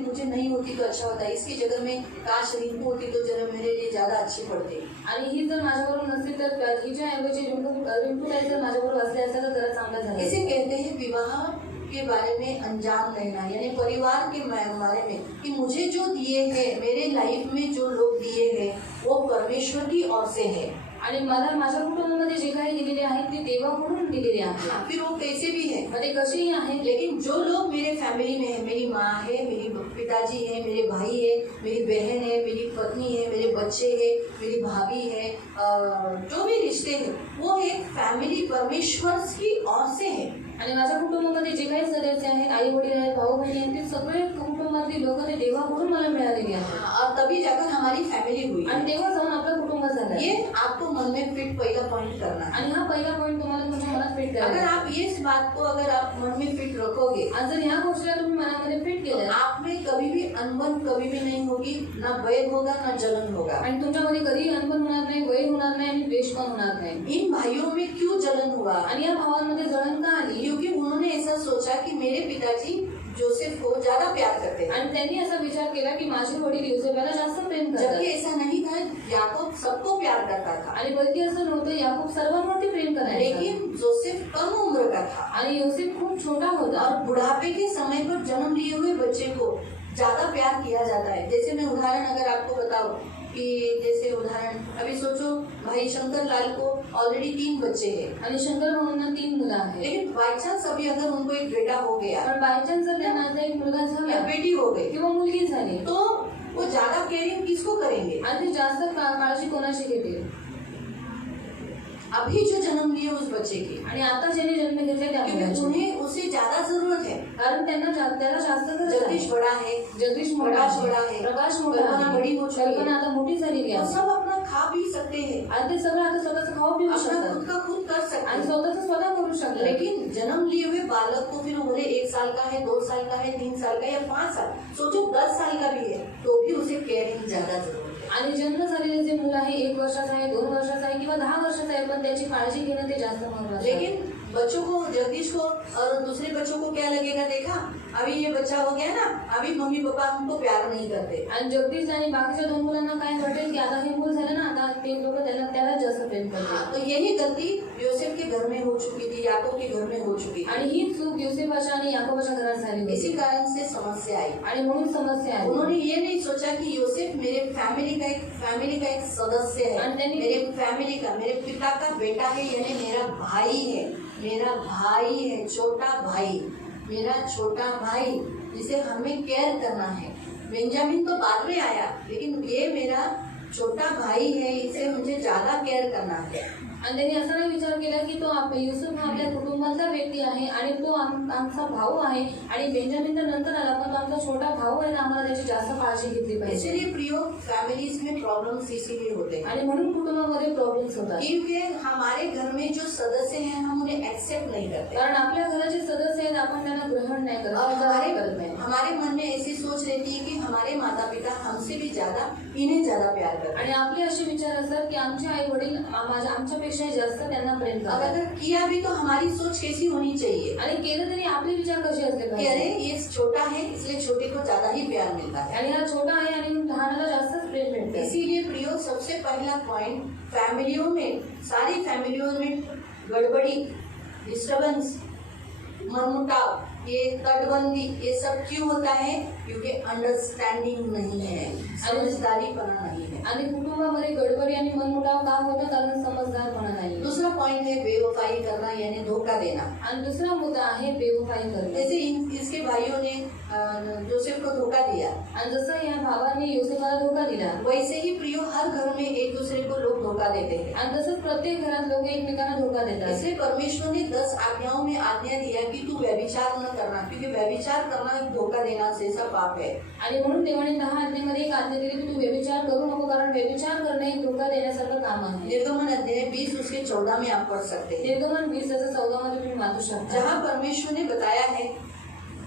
मुझे नहीं होती तो अच्छा होता, इसकी जगह में काश रिंकू होती तो जरा मेरे लिए ज्यादा अच्छी पड़ती। आणि ही जर माझ्याबरोबर नसती तर हिच्या ऐवजी रिंकूताई जर माझ्याबरोबर असले असता तर जरा चांगला झाला. इसे कहते हैं विवाह के बारे में अनजान रहना, यानी परिवार के बारे में कि मुझे जो दिए हैं, मेरे लाइफ में जो लोग दिए हैं वो परमेश्वर की ओर से है। आणि मला माझ्या कुटुंबामध्ये जे काही दिलेले आहेत ते देवाकडून दिलेले आहेत. फिर वो कैसे भी है, मध्ये कसेही आहेत, लेकिन जो लोग मेरे फैमिली में है, मेरी माँ है, मेरी पिताजी है, मेरे भाई है, मेरी बहन है, मेरी पत्नी है, मेरे बच्चे है, मेरी भाभी है, जो भी रिश्ते हैं वो एक फैमिली परमेश्वर की ओर से है। आणि माझ्या कुटुंबामध्ये जे काही सदस्य आहेत, आई वडील आहेत, भाऊ बहिणी आहेत, ते सगळे कुटुंबातील लोक ते देवाकडून मला मिळालेले आहेत. और तभी जाकर हमारी फैमिली हुई। आणि तेव्हा जाऊन आपलं कुटुंब झालं. ये आपको मन में फिट पहला पॉइंट करना है। आणि हा पहिला पॉईंट तुम्हाला तुमच्या मनात फिट अगर करायचा. आप इस बात को अगर आप मन में फिट रखोगे, आणि जर ह्या गोष्टीला तुम्ही मनामध्ये फिट तो केलं आप में कभी भी अनबन कभी भी नहीं होगी, ना वैर होगा ना जलन होगा। आणि तुमच्यामध्ये कधीही अनबन होणार नाही, वैर होणार नाही आणि द्वेष पण होणार नाही. इन भाइयों में क्यों जलन हुआ? आणि या भावांमध्ये जळण का आली? क्योंकि उन्होंने ऐसा सोचा कि मेरे पिताजी जोसेफ को ज्यादा प्यार करते हैं, आणि त्यांनी असा विचार केला की माझे वडील युसेफला जास्त प्रेम जबकि करतात. ऐसा नहीं था। याकूब सबको प्यार करता था, आणि बल्कि असं नव्हतं, याकूब सर्वांवरती प्रेम करायचा. लेकिन जोसेफ कम उम्र का था आणि योसेफ खूप छोटा होता. और बुढ़ापे के समय पर जन्म लिए हुए बच्चे को ज्यादा प्यार किया जाता है। जैसे मैं उदाहरण अगर आपको बताऊं कि जैसे उदाहरण अभी सोचो, भाई शंकर लाल को ऑलरेडी 3 बच्चे हैं, आणि शंकर भाऊंना 3 मुलं आहेत. लेकिन बाई चांस अभी अगर उनको एक बेटा हो गया पण बायचान्स जर त्यांना आता एक मुलगा या झाला बेटी हो गई किंवा मुलगी झाली तो वो ज्यादा केयरिंग किसको करेंगे? आणि ते जास्त काळजी कोणाची घेतील? अभी जो जन्म लिए उस बच्चे की, आणि आता ज्याने जन्म घेतले त्या क्योंकि मुलाची. उन्हें उससे ज्यादा जरूरत है। कारण त्याला जास्त गरज जगदीश आहे. बड़ा है, जगदीश मोठा प्रकाश आहे. बड़ा है, प्रकाश मोठा कल्पना आहे. बड़ी हो चुकी है। कल्पना आता मोठी झालेली वो आहे. सब अपना खा पी सकते हैं, आणि ते सगळं आता स्वतःच खाऊ पिऊ अपना शकतात खुद का खुद कर सकते आणि हैं। स्वतःच स्वतः करू शकतात. लेकिन जन्म लिए हुए बालक को फिर भले 1 साल का है, 2 साल का है, 3 साल का या 5 साल, सोचो 10 साल का भी है तो भी उसे केयरिंग ज्यादा जरूरत है। आणि जन्म झालेले जे मुलं आहे 1 वर्षाचा आहे, 2 वर्षाचा आहे किंवा 10 वर्षाचा आहे, पण त्याची काळजी घेणं ते जास्त महत्वाचं आहे. लेकिन बच्चों को, जगदीश को और दूसरे बच्चों को क्या लगेगा, देखा अभी ये बच्चा हो गया ना, अभी मम्मी पापा हमको प्यार नहीं करते। आणि जगदीश आणि बाकीच्या 2 मुलांना काय वाटेल की आता हे मूल झालं ना, आता ते लोक त्याला जास्त प्रेम करतात. तो यही गलती योसेफ के घर में हो चुकी थी, याकूब के घर में हो चुकी थी। आणि ही चूक योसेफाच्या आणि याकोबाच्या घरात झाली इसी होती कारण से समस्या आई। आणि म्हणून समस्या आली. उन्होंने ये नहीं सोचा कि योसेफ मेरे फैमिली का एक सदस्य है, मेरे फैमिली का, मेरे पिता का बेटा है, यानी मेरा भाई है, मेरा भाई है, छोटा भाई, मेरा छोटा भाई जिसे हमें केयर करना है। बेंजामिन तो बाद में आया, लेकिन ये मेरा छोटा भाई है, इसे मुझे ज्यादा केयर करना है। आणि त्यांनी असा नाही विचार केला की तो युसुफ हा आपल्या कुटुंबातला व्यक्ती आहे आणि तो आमचा भाऊ आहे आणि बेंजामिन तर नंतर आला, पण तो आमचा छोटा भाऊ आहे ना, आम्हाला त्याची जास्त काळजी घेतली पाहिजे. इसलिए प्रियो फैमिलीज में प्रॉब्लम्स इसीलिए होते हैं, आणि म्हणून कुटुंबामध्ये प्रॉब्लेम्स होतात. क्योंकि हमारे घर में जो सदस्य हैं हम उन्हें एक्सेप्ट नहीं करते, कारण आपल्या घराचे सदस्य आहेत, आपण त्यांना ग्रहण नाही करत, और स्वीकार करत नाही. हमारे मन में ऐसी सोच रहती है कि हमारे माता पिता हमसे भी ज्यादा इन्हें ज्यादा प्यार करते हैं। आणि आपले असे विचार असतात की आमचे आई वडील आमच्यापेक्षा जास्त त्यांना प्रेम और करतात अगर किया भी तो हमारी सोच कैसी होनी चाहिए आणि केलं तरी आपले विचार कसे असले कि अरे पाहिजे ये छोटा है इसलिए छोटे को ज्यादा ही प्यार मिलता है। आणि हा छोटा आहे आणि लहानाला जास्तच प्रेम भेटते इसीलिए प्रियो सबसे पहला पॉइंट फैमिलियों में, सारी फैमिलियों में गड़बड़ी, डिस्टरबेंस, मनमुटाव, ये तटबंदी, ये सब क्यों होता है? क्योंकि अंडरस्टैंडिंग नहीं है, समझदारीपना नहीं है। आणि कुटुंबामध्ये गडबडी आणि मनमुटाव का होतं? कारण समजदारपणा नाही। दूसरा पॉइंट है बेवफाई करना यानी धोखा देना। आणि दुसरा मुद्दा आहे बेवफाई करणे। जैसे इसके भाइयों ने जोसेफ को धोखा दिया आणि जसं या भावाने योसेफाला धोका दिला वैसे ही प्रियो हर घर में एक दूसरे को लोग धोखा देते हैं। आणि तसंच प्रत्येक घरात लोक एकमेकांना धोका देतात। इसलिए परमेश्वर ने 10 आज्ञाओं में आज्ञा दिया कि तू व्यभिचार न करना, क्योंकि व्यभिचार करना एक धोखा देना जैसा पाप है। आणि म्हणून देवाने 10 आज्ञेमध्ये एक आज्ञा दिली की तू व्यभिचार करू नको, कारण व्यभिचार करणे एक धोका देण्यासारखं काम आहे। निर्गमन अध्याय 20 उसके 14 में आप पढ़ सकते हैं। निर्गमन 20:14 मध्ये तुम्ही वाचू शकता, जहाँ परमेश्वर ने बताया है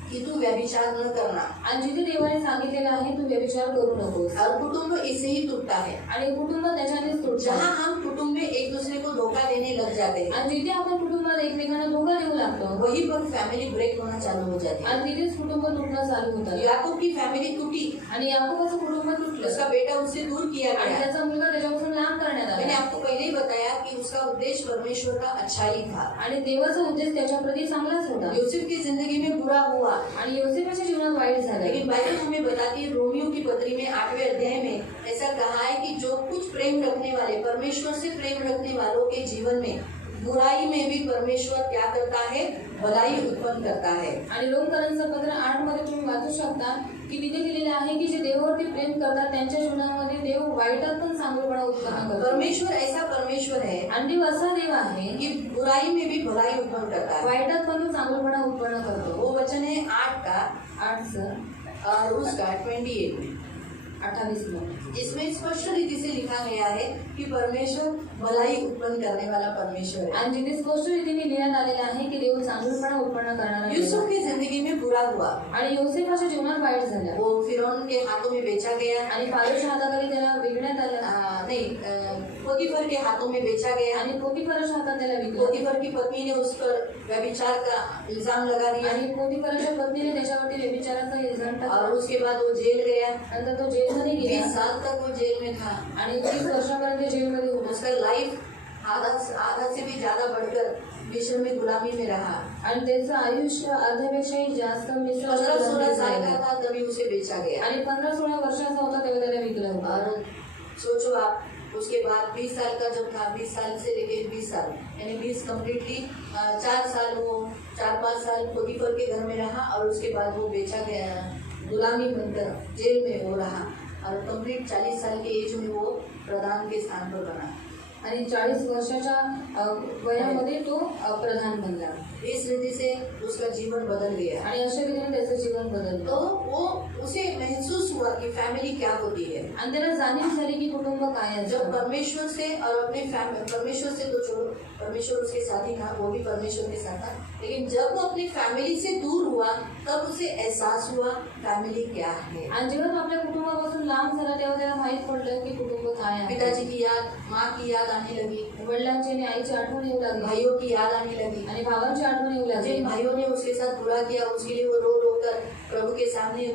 कि तू व्यभिचार न करना, आणि जिथे देवाने सांगितलेलं आहे तू व्यभिचार करू नकोस। और कुटुंब इससे ही टूटता है। आणि कुटुंब त्याच्यानेच तुटतं। जहाँ हम कुटुंब में एक दूसरे को धोखा देने लग जाते हैं आणि जिथे आपण कुटुंबात एकमेकांना धोका देऊ लागतो वहीं पर फैमिली ब्रेक होना चालू हो जाती है। आणि तिथेच कुटुंब तुटणं चालू होतं। याकूब की फैमिली टूटी, आणि याकोबाचं कुटुंब तुटलं, उसका बेटा उससे दूर किया आणि गया। त्याचा मुलगा त्याच्यापासून लांब करण्यात मैंने आला। आपको पहले ही बताया कि उसका उद्देश्य परमेश्वर का अच्छाई था। आणि देवाचा उद्देश त्याच्याप्रती चांगलाच होता। यूसुफ की जिंदगी में बुरा हुआ, आणि योसेफाच्या जीवनात वाईट झालं। लेकिन बाइबल हमें बताती है रोमियो की पत्री में 8वें अध्याय में ऐसा कहा है कि जो कुछ प्रेम रखने वाले, परमेश्वर से प्रेम रखने वालों के जीवन में बुराई में भी परमेश्वर क्या करता है? भलाई उत्पन्न करता है। आणि रोमकरांचं पत्र 8 मध्ये तुम्ही वाचू शकता की तिथे लिहिलेलं आहे की जे देवावरती प्रेम करतात त्यांच्या जीवनामध्ये देव वाईटात पण चांगलपणा उत्पन्न करतो। परमेश्वर ऐसा परमेश्वर है आणि देव असा देव आहे कि बुराई में भी भलाई उत्पन्न करता है। वाईटात पण तो चांगलपणा उत्पन्न करतो। वो वचन है 8 का 8 और उसका 28 में 28 में इसमें स्पष्ट रीति से लिखा गया है कि परमेश्वर भलाई उत्पन्न करने वाला परमेश्वर है। आणि जिथे स्पष्ट रीतीने लिहिण्यात आलेलं आहे की देव चांगलपणा उत्पन्न करणारा देव यूसुफ आहे। की जिंदगी में बुरा हुआ, आणि योसेफाच्या जीवनात वाईट झालं, वो फिरौन के हाथों में बेचा गया, आणि फारोच्या हाताखाली त्याला विकण्यात आलं, पोतीफर के हाथों में बेचा गया, आणि पोतीफराच्या हातात त्याला विकलं, पोतीफर की पत्नी ने उस पर व्यभिचार का इल्जाम लगा दिया आणि पोतीफराच्या पत्नीने त्याच्यावरती व्यभिचाराचा इल्जाम टाकला, और उसके बाद वो जेल गया। नंतर तो जेलमध्ये 20 गेला साल तक वो जेल में था। आणि 30 वर्षापर्यंत जेलमध्ये होता। उसका लाइफ आधा से भी ज्यादा बढ़कर मिस्र में गुलामी में रहा। आणि त्याचं आयुष्य अर्ध्यापेक्षाही जास्त मिश्र 15-16 साल का था तभी उसे बेचा गया। आणि 15-16 वर्षाचा होता तेव्हा त्याला विकलं होतं। और सोचो आप, उसके बाद 20 साल का जब था, 20 साल से लेके 20 साल यानी 20 कम्प्लीटली 4 साल वो 4-5 साल पोतीफर के घर में रहा और उसके बाद वो बेचा गया, गुलामी बनकर जेल में वो रहा और कंप्लीट 40 साल के एज में वो प्रधान के स्थान पर बना। आणि 40 वर्षाच्या वयामध्ये तो प्रधान बनला। इस रीति से उसका जीवन बदल गया। आणि अशा रीतीने त्याचं जीवन बदललं। तो वो उसे महसूस हुआ कि फैमिली क्या होती है। आणि त्याला जाणीव झाली की कुटुंब काय जब असतं। परमेश्वर से और अपने परमेश्वर से तो छोड़ो, परमेश्वर उसके साथ ही था, वो भी परमेश्वर के साथ था, लेकिन जब वो अपनी फैमिली से दूर हुआ तब उसे एहसास हुआ फैमिली क्या है। आणि जेव्हा तो आपल्या कुटुंबापासून लांब झाला तेव्हा त्याला माहित पडलं की कुटुंब काय आहे। पिताजी की याद, माँ की याद आने लगी, वडिलांची आणि आईची आठवण येऊ लागली, भाइयों की याद आने लगी। आणि भावांची आठवण येऊ लागली। जिन भाइयों ने उसके साथ बुरा किया उसके लिए वो रो रो कर प्रभु के सामने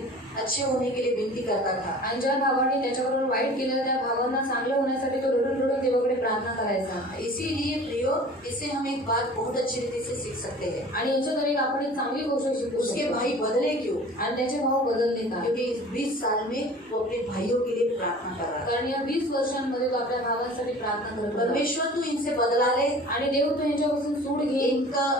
अच्छे होने के लिए विनती करता था। आणि ज्या भावाने त्याच्याबरोबर वाईट केलं त्या भावांना चांगलं होण्यासाठी तो रडून रडून देवाकडे प्रार्थना करायचा। इसीलिए प्रियो, इससे हम एक बात बहुत अच्छी रीति से सीख सकते हैं। आणि याच्याद्वारे आपण एक चांगली गोष्ट शिकू उसके शकतो। भाई बदले क्यों? आणि त्याचे भाव बदलले का? क्योंकि इस 20 साल में वो अपने भाइयों के लिए प्रार्थना कर रहा है। कारण या 20 वर्षांमध्ये तो आपल्या भावांसाठी प्रार्थना करत होता। परमेश्वर तू इनसे बदला ले, आणि देव तू यांच्यापासून सूड घे,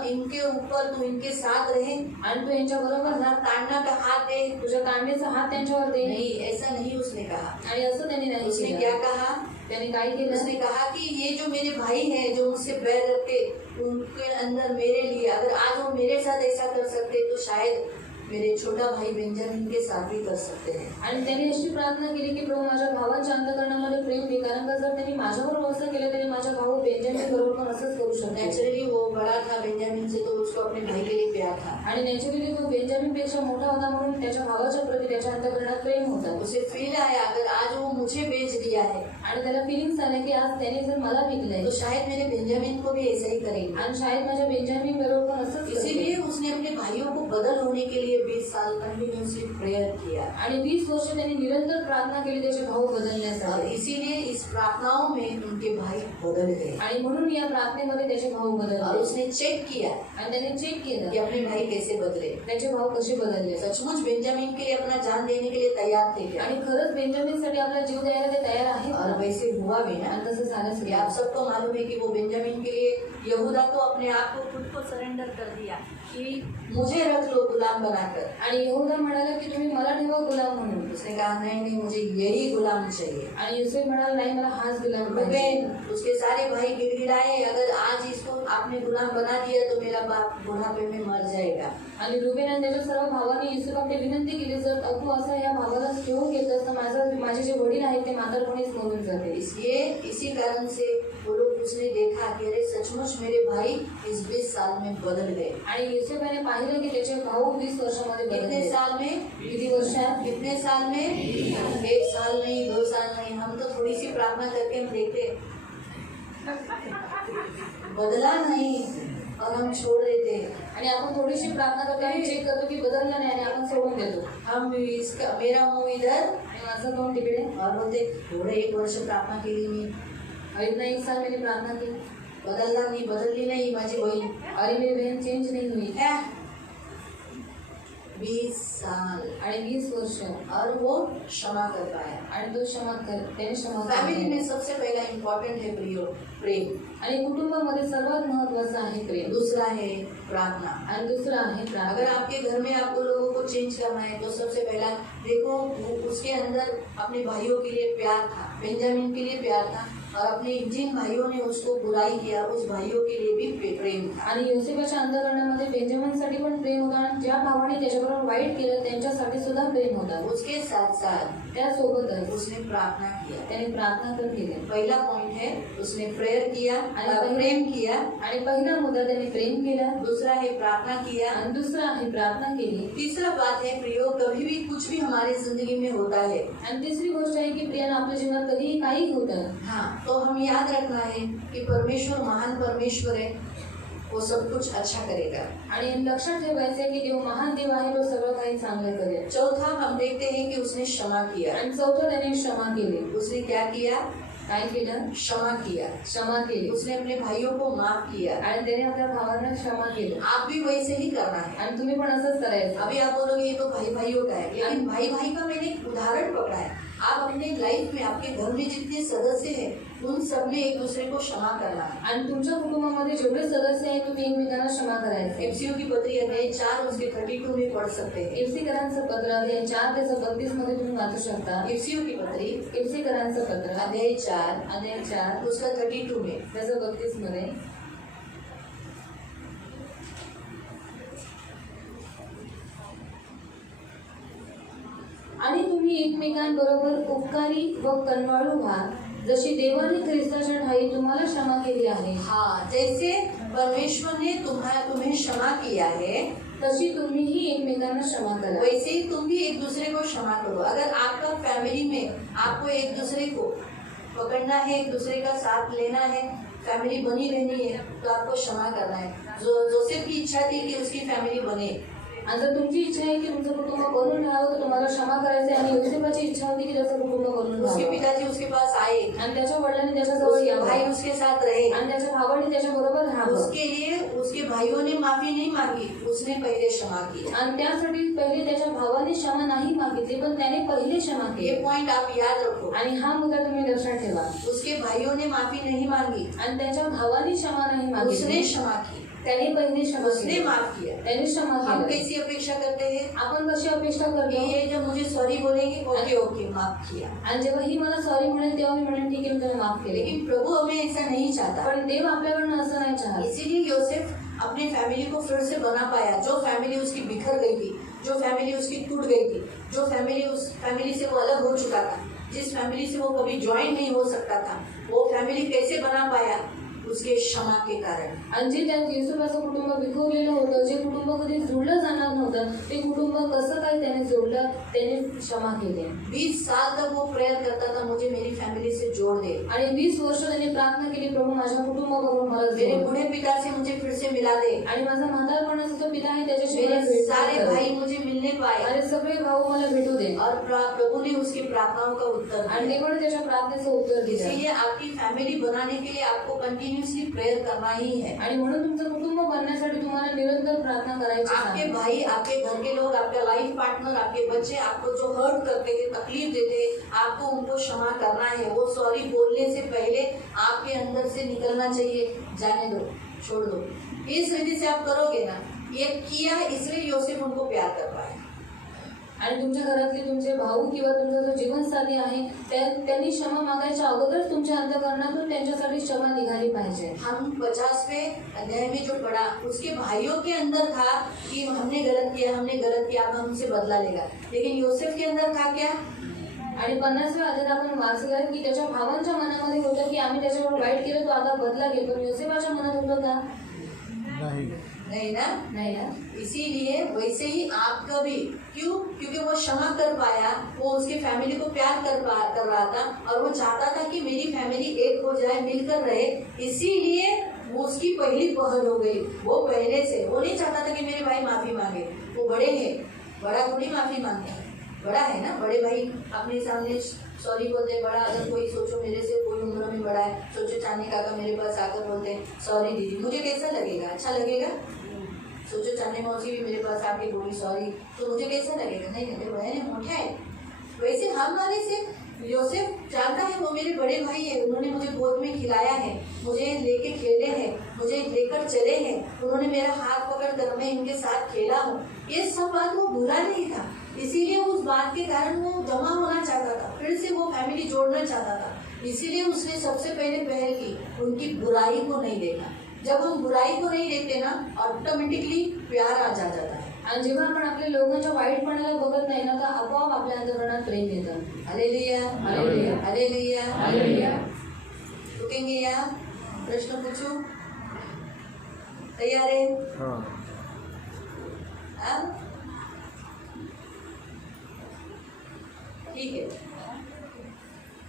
इनके ऊपर तू इनके साथ रहे, आणि तू यांच्या बरोबर अपना ताड़ना का हाथ दे। तुझ्या कांड्याचा हात त्यांच्यावर दे। नहीं, ऐसा नहीं उसने कहा। आणि असं त्याने नाही उसने केलं। क्या कहा? त्याने काय केलं? उसने कहा कि ये जो मेरे भाई हैं जो मुझसे बैर रखते, उनके अंदर मेरे लिए, अगर आज वो मेरे साथ ऐसा कर सकते तो शायद मेरे छोटा भाई बेंजामिन के साथ भी कर सकते हैं। आणि त्याने अशी प्रार्थना केली की प्रभू माझ्या भावाच्या अंतःकरणामध्ये प्रेम दे, कारण का जर त्यांनी माझ्याबरोबर असं केलं तरी माझा भाऊ बेंजामिन बरोबर पण असंच करू शकतो. नेचुरली वो बड़ा था बेंजामिन से, तो उसको अपने भाई के लिए प्यार था। आणि नॅचरली तो बेंजामिन पेक्षा मोठा होता म्हणून त्याच्या भावाच्या प्रती त्याच्या अंतःकरणात प्रेम होता. उसे फील आया अगर आज वो मुझे बेच दिया है आणि त्याला फिलिंग्स आले की आज त्याने जर मला विकलंय तो शायद मेरे बेंजामिन को भी ऐसा ही करेंगे। आणि शायद माझ्या बेंजामिन बरोबर पण असंच इसीलिए करतील. उसने अपने भाइयों को बदल होने के लिए 20 साल कंटिन्यूसली प्रेयर किया आणि 20 वर्ष त्यांनी निरंतर प्रार्थना केली त्याचे भाऊ और बदलण्यासाठी. इसीलिए इस प्रार्थनाओं में उनके भाई बदल गए आणि म्हणून या प्रार्थनेमध्ये त्याचे भाऊ और बदलले उसने चेक किया आणि त्याने चेक केलं कि अपने भाई कैसे बदले। त्याचे भाऊ कसे बदलले. सचमुच बेंजामिन के लिए अपना जान देने के लिए तैयार थे क्या? आणि खरंच बेंजामिनसाठी आपला जीव द्यायला ते तयार आहेत और ना? वैसे हुआ भी ना। आणि तसं झालंच कि की आप सबको मालूम है कि वो बेंजामिन के लिए यहूदा तो अपने आप को खुद को सरेंडर कर दिया कि मुझे रख लो गुलाम बनाकर। आणि यहूदा म्हणाला की तुम्ही मला ठेवा गुलाम म्हणून. उसने कहा नहीं नहीं मुझे यही गुलाम चाहिए। आणि युसेफ म्हणाला नाही मला हाच गुलाम पाहिजे. रूबेन उसके सारे भाई गिड़गिड़ाए अगर आज इसको आपने गुलाम बना दिया तो मेरा बाप बुढ़ापे में मर जाएगा। आणि रुबेन आणि त्याच्या सर्व भावांनी युसेफकडे विनंती केली जर तू असं या भावाला ठेवून घेतलंस तर माझे जे वडील आहेत ते म्हातारपणीच मरून जाते. इसलिए इसी कारण से वो लोग उसने देखा कि अरे सचमुच मेरे भाई इस 20 साल में बदल गए। आणि युसेफाने पाहिलं की त्याचे भाऊ 20 वर्षामध्ये कितने बदलले. साल में? किती वर्षात? कितने साल में? 1 साल नहीं 2 साल नहीं। हम तो थोड़ी सी प्रार्थना करके हम देखते बदला नहीं और हम छोड़ देते। आणि आपण थोडीशी प्रार्थना करतो आणि चेक करतो की बदललं नाही आणि आपण सोडून देतो. हम इसका मेरा मुंह इधर आणि माझं तोंड तिकडे. और बोलते थोड़े 1 वर्ष प्रार्थना केली मी, और इतना 1 साल मैंने प्रार्थना की, बदलली नाही माझी बहीण। और मेरी बहन चेंज नहीं हुई. 20 साल आणि 20 वर्ष और वो क्षमा कर पाया। आणि तो त्याने क्षमा फैमिली केली. में सबसे पहला इम्पोर्टेंट है प्रेम, आणि कुटुंबामध्ये सर्वात महत्वाचं आहे प्रेम. दूसरा है प्रार्थना। आणि दुसरं आहे अगर प्रार्थना. आपके घर में आपको लोगों को चेंज करना है तो सबसे पहला देखो उसके अंदर अपने भाइयों के लिए प्यार था, बेंजामिन के लिए प्यार था, और अपने जिन भाइयों ने उसको बुराई किया उस भाइयों के लिए भी प्रेम था। आणि योसेफाच्या अंतःकरणामध्ये बेंजामिनसाठी पण प्रेम होता आणि ज्या भावाने त्याच्याबरोबर वाईट केलं त्यांच्यासाठी सुद्धा प्रेम होता. उसके साथ साथ त्यासोबतच उसने प्रार्थना किया। त्याने प्रार्थना तर केली. पहला पॉइंट है उसने प्रेयर किया आणि प्रेम किया। आणि पहिला मुद्दा त्याने प्रेम केलं. दूसरा है प्रार्थना किया। आणि दुसरा आहे प्रार्थना केली. तीसरा बात है प्रियो कभी भी कुछ भी हमारी जिंदगी में होता है, आणि तिसरी गोष्ट आहे की प्रियानं आपल्या जीवनात कधीही काही होतं हाँ तो हम याद रखना है कि परमेश्वर महान परमेश्वर है, वो सब कुछ अच्छा करेगा। आणि लक्षात ठेवायचं आहे की देव महान देव आहे, तो सगळं काही चांगलं करेल. चौथा हम देखते हैं कि उसने क्षमा किया। आणि चौथं त्याने क्षमा केली. उसने क्या किया? काय केलं? क्षमा किया। क्षमा केली. उसने अपने भाइयों को माफ किया। आणि त्याने आपल्या भावांना क्षमा केलं. आप भी वैसे ही करना है। आणि तुम्ही पण असंच करायचं. अभी आप बोलोगे ये तो भाई भाइयों का है, लेकिन भाई भाई का मैंने एक उदाहरण पकड़ा है। आप अपने लाइफ में आपके घर में जितने सदस्य हैं उन सब में एक दूसरे को क्षमा करना है। आणि तुमच्या कुटुंबामध्ये जेवढे सदस्य आहेत तुम्ही एकमेकांना क्षमा करायचं. एफसीओ की पत्री अध्याय 4 उसके 32 में पढ़ सकते हैं। एफसीकरांचं पत्र अध्याय 4 ते 32 मध्ये तुम्ही वाचू शकता. एफसीओ की पत्री एफसीकरांचं पत्र अध्याय 4 अध्याय 4 उसका 32 में त्याचं 32 मध्ये. आणि तुम्ही एकमेकांबरोबर उपकारी व कनवाळू व्हा जशी देवाने ख्रिस्ताच्या ठाई तुम्हाला क्षमा केली आहे. हाँ जैसे परमेश्वर ने तुम्हें क्षमा किया है तशी तुम्हीही एकमेकांना क्षमा करा. वैसे ही तुम भी एक दूसरे को क्षमा करो। अगर आपका फैमिली में आपको एक दूसरे को पकड़ना है, एक दूसरे का साथ लेना है, फैमिली बनी रहनी है तो आपको क्षमा करना है। जोसेफ की इच्छा थी कि उसकी फैमिली बने, आणि जर तुमची इच्छा आहे की तुमचं कुटुंब बनून राहावं तर तुम्हाला क्षमा करायचं आहे. आणि योसेफाची इच्छा होती की त्याचं कुटुंब बनून उसके राहावं. पिताजी उसके पास आए, आणि त्याच्या वडिलांनी त्याच्याजवळ उसके यावं भाई उसके साथ रहे, आणि त्याच्या भावाने त्याच्या बरोबर राहावं. उसके लिए उसके भाइयों ने माफी नहीं मांगी, उसने पहले क्षमा की। आणि त्यासाठी पहिले त्याच्या भावाने क्षमा नाही मागितली पण त्याने पहिले क्षमा ये केली. पॉइंट आप याद रखो। आणि हा मुद्दा तुम्ही लक्षात ठेवा. उसके भाइयों ने माफी नहीं मांगी, आणि त्याच्या भावाने क्षमा नाही उसने मागितली, क्षमा की, त्याने पहिले क्षमा उसने केली, माफ किया। त्याने क्षमा हम केली. कैसी अपेक्षा करते हैं आपण कशी अपेक्षा कि करतो? ये जब मुझे सॉरी बोलेगी ओके ओके माफ किया, आणि जेव्हा ही मला सॉरी म्हणेल तेव्हा मी म्हणेन ठीक आहे मी त्याला माफ केले. लेकिन प्रभु हमें ऐसा नहीं चाहता। पण देव आपल्याकडनं असं नाही चाहत. इसीलिए योसेफ अपनी फैमिली को फिर से बना पाया। जो फैमिली उसकी बिखर गई थी जो फैमिली उसकी टूट गई थी, जो फैमिली उस फैमिली से वो अलग हो चुका था, जिस फैमिली से वो कभी ज्वाइन नहीं हो सकता था, वो फॅमिली कैसे बना पाया? उसके क्षमा के कारण. आणि जे त्यात युसुफाचं कुटुंब विखुरलेलं होतं, जे कुटुंब कधी जुळलं जाणार नव्हतं, ते कुटुंब कसं काय त्याने जोडलं, त्याने क्षमा केली. 20 साल तक वो प्रेयर करता था, मुझे मेरी फैमिली से जोड़ दे. आणि 20 वर्ष त्याने प्रार्थना केली, प्रभू माझ्या कुटुंबाबरोबर मला मेरे जोड. बूढ़े पिता से मुझे फिर से मिला दे. आणि माझा म्हातारपणाचा जो पिता आहे त्याच्याशी मला मेरे भेट सारे कर. भाई मुझे मिलने पाए आणि सगळे भाऊ मला भेटू दे. और प्रभु ने उसकी प्रार्थनाओं का उत्तर आणि दिया. देवाने त्याच्या प्रार्थनेचं उत्तर दिलं. इसीलिए आपकी फैमिली बनाने के लिए आपको कंटिन्यूसली प्रेयर करना ही है. आणि म्हणून तुमचं कुटुंब बनण्यासाठी तुम्हाला निरंतर प्रार्थना करायची आपके आहे. भाई, आपके घर के लोग, आपका लाइफ पार्टनर, आपके बच्चे आपको जो हर्ट करते हैं, तकलीफ देते हैं, आपको उनको क्षमा करना है. वो सॉरी बोलने से पहले आपके अंदर से निकलना चाहिए, जाने दो, छोड़ दो. इस विधि से आप करोगे ना, ये किया इसलिए योसेफ उनको प्यार कर पाया. आणि तुमच्या घरातले तुमचे भाऊ किंवा तुमचा जो जीवनसाथी आहे त्यांनी क्षमा मागायच्या अगोदर तुमच्या अंतःकरणातून त्यांच्यासाठी क्षमा निघाली पाहिजे. हम 50वें अध्याय में जो पढ़ा, उसके भाइयों के अंदर था कि हमने गलत किया, अब हमसे बदला लेगा. लेकिन योसेफ के अंदर था क्या? आणि 50व्या अध्यायात आपण वाचलं की त्याच्या भावांच्या मनामध्ये होतं की आम्ही त्याच्यावर वाईट केलं, तो आता बदला घेतो. पण योसेफाच्या मनात होतं का? नहीं ना. नाही ना. इसीलिए वैसे ही आपका भी, क्यों? क्योंकि वो क्षमा कर पाया, वो उसकी फैमिली को प्यार कर रहा था और वो चाहता था कि मेरी फैमिली एक हो जाए, मिलकर रहे. इसीलिए वो उसकी पहली पहल हो गई. वो पहले से वो नहीं चाहता था कि मेरे भाई माफी मांगे. वो बड़े हैं, बड़ा थोड़ी माफी मांगे, बड़ा है ना. बड़े भाई अपने सामने सॉरी बोलते हैं. बड़ा अगर कोई सोचो मेरे से कोई उम्र में बड़ा है, सोचो चांदनी काका मेरे पास आकर बोलते हैं सॉरी दीदी, मुझे कैसा लगेगा? अच्छा लगेगा? सोचो चांदनी मौसी भी मेरे पास आके बोली सॉरी, तो मुझे कैसा लगेगा? नहीं नहीं, बहन मोटा है. वैसे हमारे से योसेफ जानता है वो मेरे बड़े भाई है, उन्होंने मुझे गोद में खिलाया है, मुझे लेके खेले हैं, मुझे लेकर चले हैं, उन्होंने मेरा हाथ पकड़ कर मैं इनके साथ खेला हूँ. ये सब बात वो बुरा नहीं था. इसीलिए उस बात के कारण वो जमा होना चाहता था, फिर से वो फैमिली जोड़ना चाहता था. इसीलिए उसने सबसे पहले पहल की, उनकी बुराई को नहीं देखा. जब हम बुराई को नहीं देखते ना, ऑटोमेटिकली प्यार आ जाता है. आणि जेव्हा आपण आपल्या लोकांच्या वाईटपणाला बघत नाही ना, तर आपोआप आपल्या अंतःकरणात प्रेम येतं. Hallelujah, hallelujah, hallelujah, hallelujah. रुकेंगे या? प्रश्न पूछूं? तैयार है? हाँ. हाँ? ठीक है.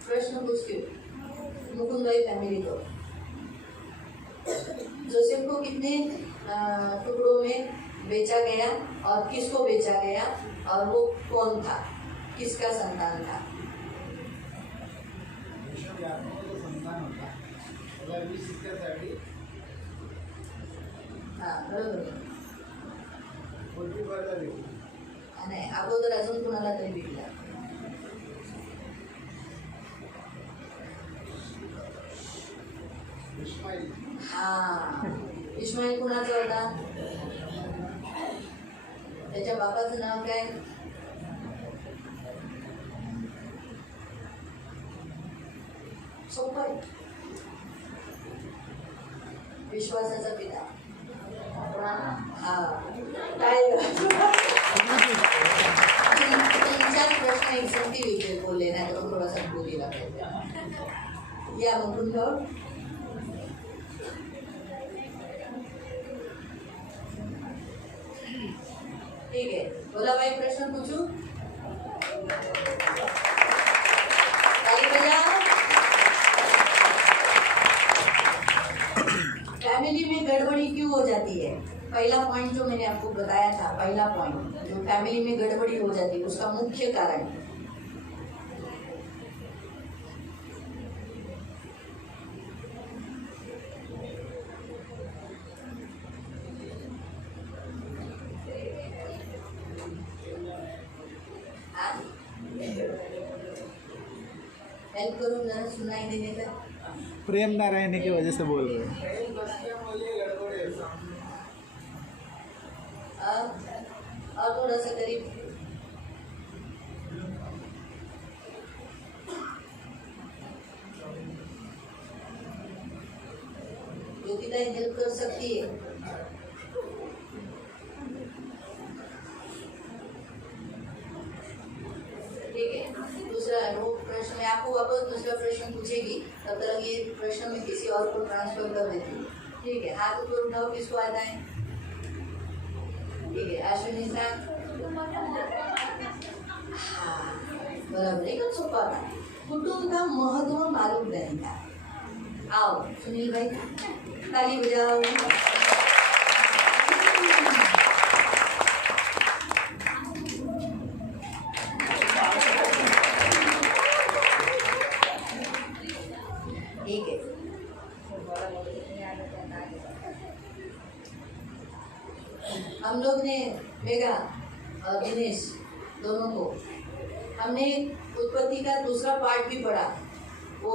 प्रश्न पूछती हूँ. मुकुंद भाई फैमिली को, जोसेफ को कितने टुकड़ों में बेचा गया और किसको बेचा गया और वो कौन था, किसका संतान था? हाँ बरोबर. नाही, अगोदर अजून कुणाला तरी विकला. हा, इस्माईल कुणाचा होता? त्याच्या बापाचं नाव काय? सोपं आहे. विश्वासाचा पिता. हा काय? 3-4 प्रश्न एक संगती विषय बोलले नाही तर थोडासा बोलीला पाहिजे. या मुकुंद भाऊ. ठीक है, बोला भाई. प्रश्न पूछूं? ताली बजाओ. फैमिली में गड़बड़ी क्यों हो जाती है? पहला पॉइंट जो मैंने आपको बताया था, पहला पॉइंट जो फैमिली में गड़बड़ी हो जाती है, उसका मुख्य कारण हेल्प करूँ जरा, सुनाई देने का. प्रेम ना रहने की वजह से बोल रहे हैं. और थोड़ा सा करीब. योगिता हेल्प कर सकती है. दूसरा प्रश्न पूछेगी, तब तक ये प्रश्न मैं किसी और को ट्रांसफर कर देती हूँ। ठीक है, हाथ ऊपर उठाओ, किसको आता है? ठीक है, अश्विनी सर। हाँ बराबर, एकदम सोपा था। कुटुंब का महत्व मालूम नहीं था। आओ सुनील भाई, ताली बजाओ। ठीक है, हम लोग ने मेगा और दिनेश दोनों को हमने उत्पत्ति का दूसरा पार्ट भी पढ़ा। वो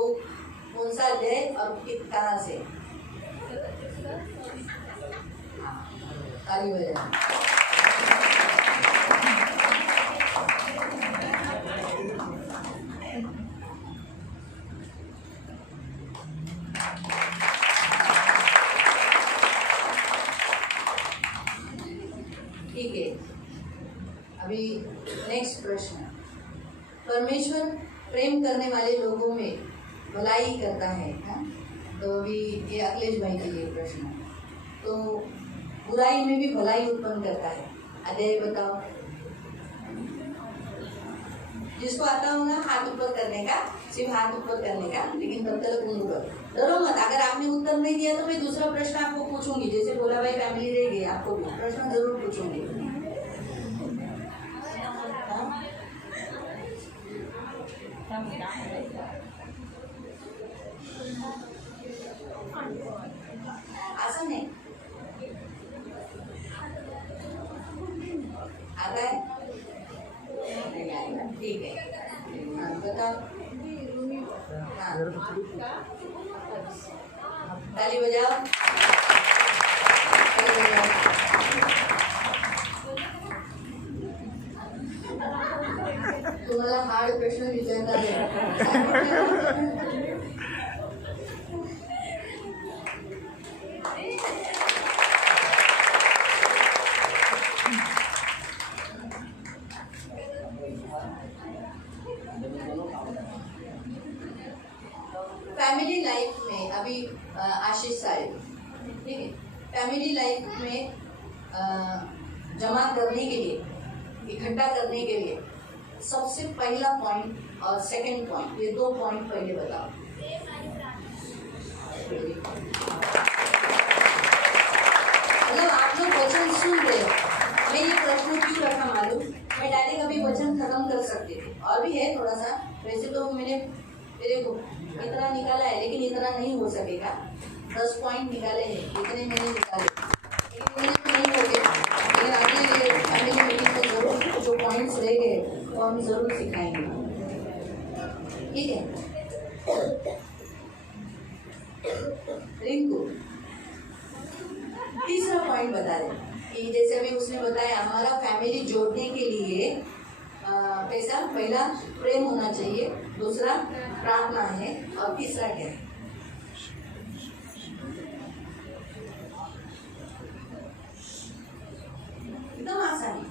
कौन सा अध्याय और कहाँ से? ताली बजाओ। ठीक है, अभी नेक्स्ट प्रश्न। परमेश्वर प्रेम करने वाले लोगों में भलाई करता है, तो अभी ये अखिलेश भाई के लिए प्रश्न है। तो बुराई में भी भलाई उत्पन्न करता है, अध्याय बताओ। जिसको आता होगा हाथ ऊपर करने का, सिर्फ हाथ ऊपर करने का, लेकिन तब तक उंगली पर। डरो मत, अगर आपने उत्तर नहीं दिया तो मैं दूसरा प्रश्न आपको पूछूंगी। जैसे बोला भाई फैमिली रहेगी, आपको भी प्रश्न जरूर पूछूंगी। आसान है, आता है? ठीक है, बताओ। हाँ, ताली बजाओ। तुम्हाला हार्ड प्रश्न विचारता है। फैमिली लाइफ में अभी आशीष साहब, ठीक है, फैमिली लाइफ में जमा करने के लिए, इकट्ठा करने के लिए सबसे पहला पॉइंट और सेकंड पॉइंट, ये दो पॉइंट पहले बताओ। मतलब आप लोग वचन सुन रहे हो। मैं ये प्रश्न क्यों रखा मालूम? मैं डायरेक्ट अभी वचन खत्म कर सकती थी, और भी है थोड़ा सा। वैसे तो मैंने मेरे को इतना निकाला है, लेकिन इतना नहीं हो सकेगा। 10 पॉइंट निकाले हैं, इतने मैंने निकाले, लेकिन नहीं हो गया। लेकिन आगे फैमिली मीटिंग में जरूर जो पॉइंट्स रह गए वो हम जरूर सिखाएंगे, ठीक है? रिंकू तीसरा पॉइंट बता रहे कि जैसे अभी उसने बताया, हमारा फैमिली जोड़ने के लिए कैसा, पहला प्रेम होना चाहिए, दूसरा प्रार्थना है, और तीसरा क्या है? एकदम आसान है।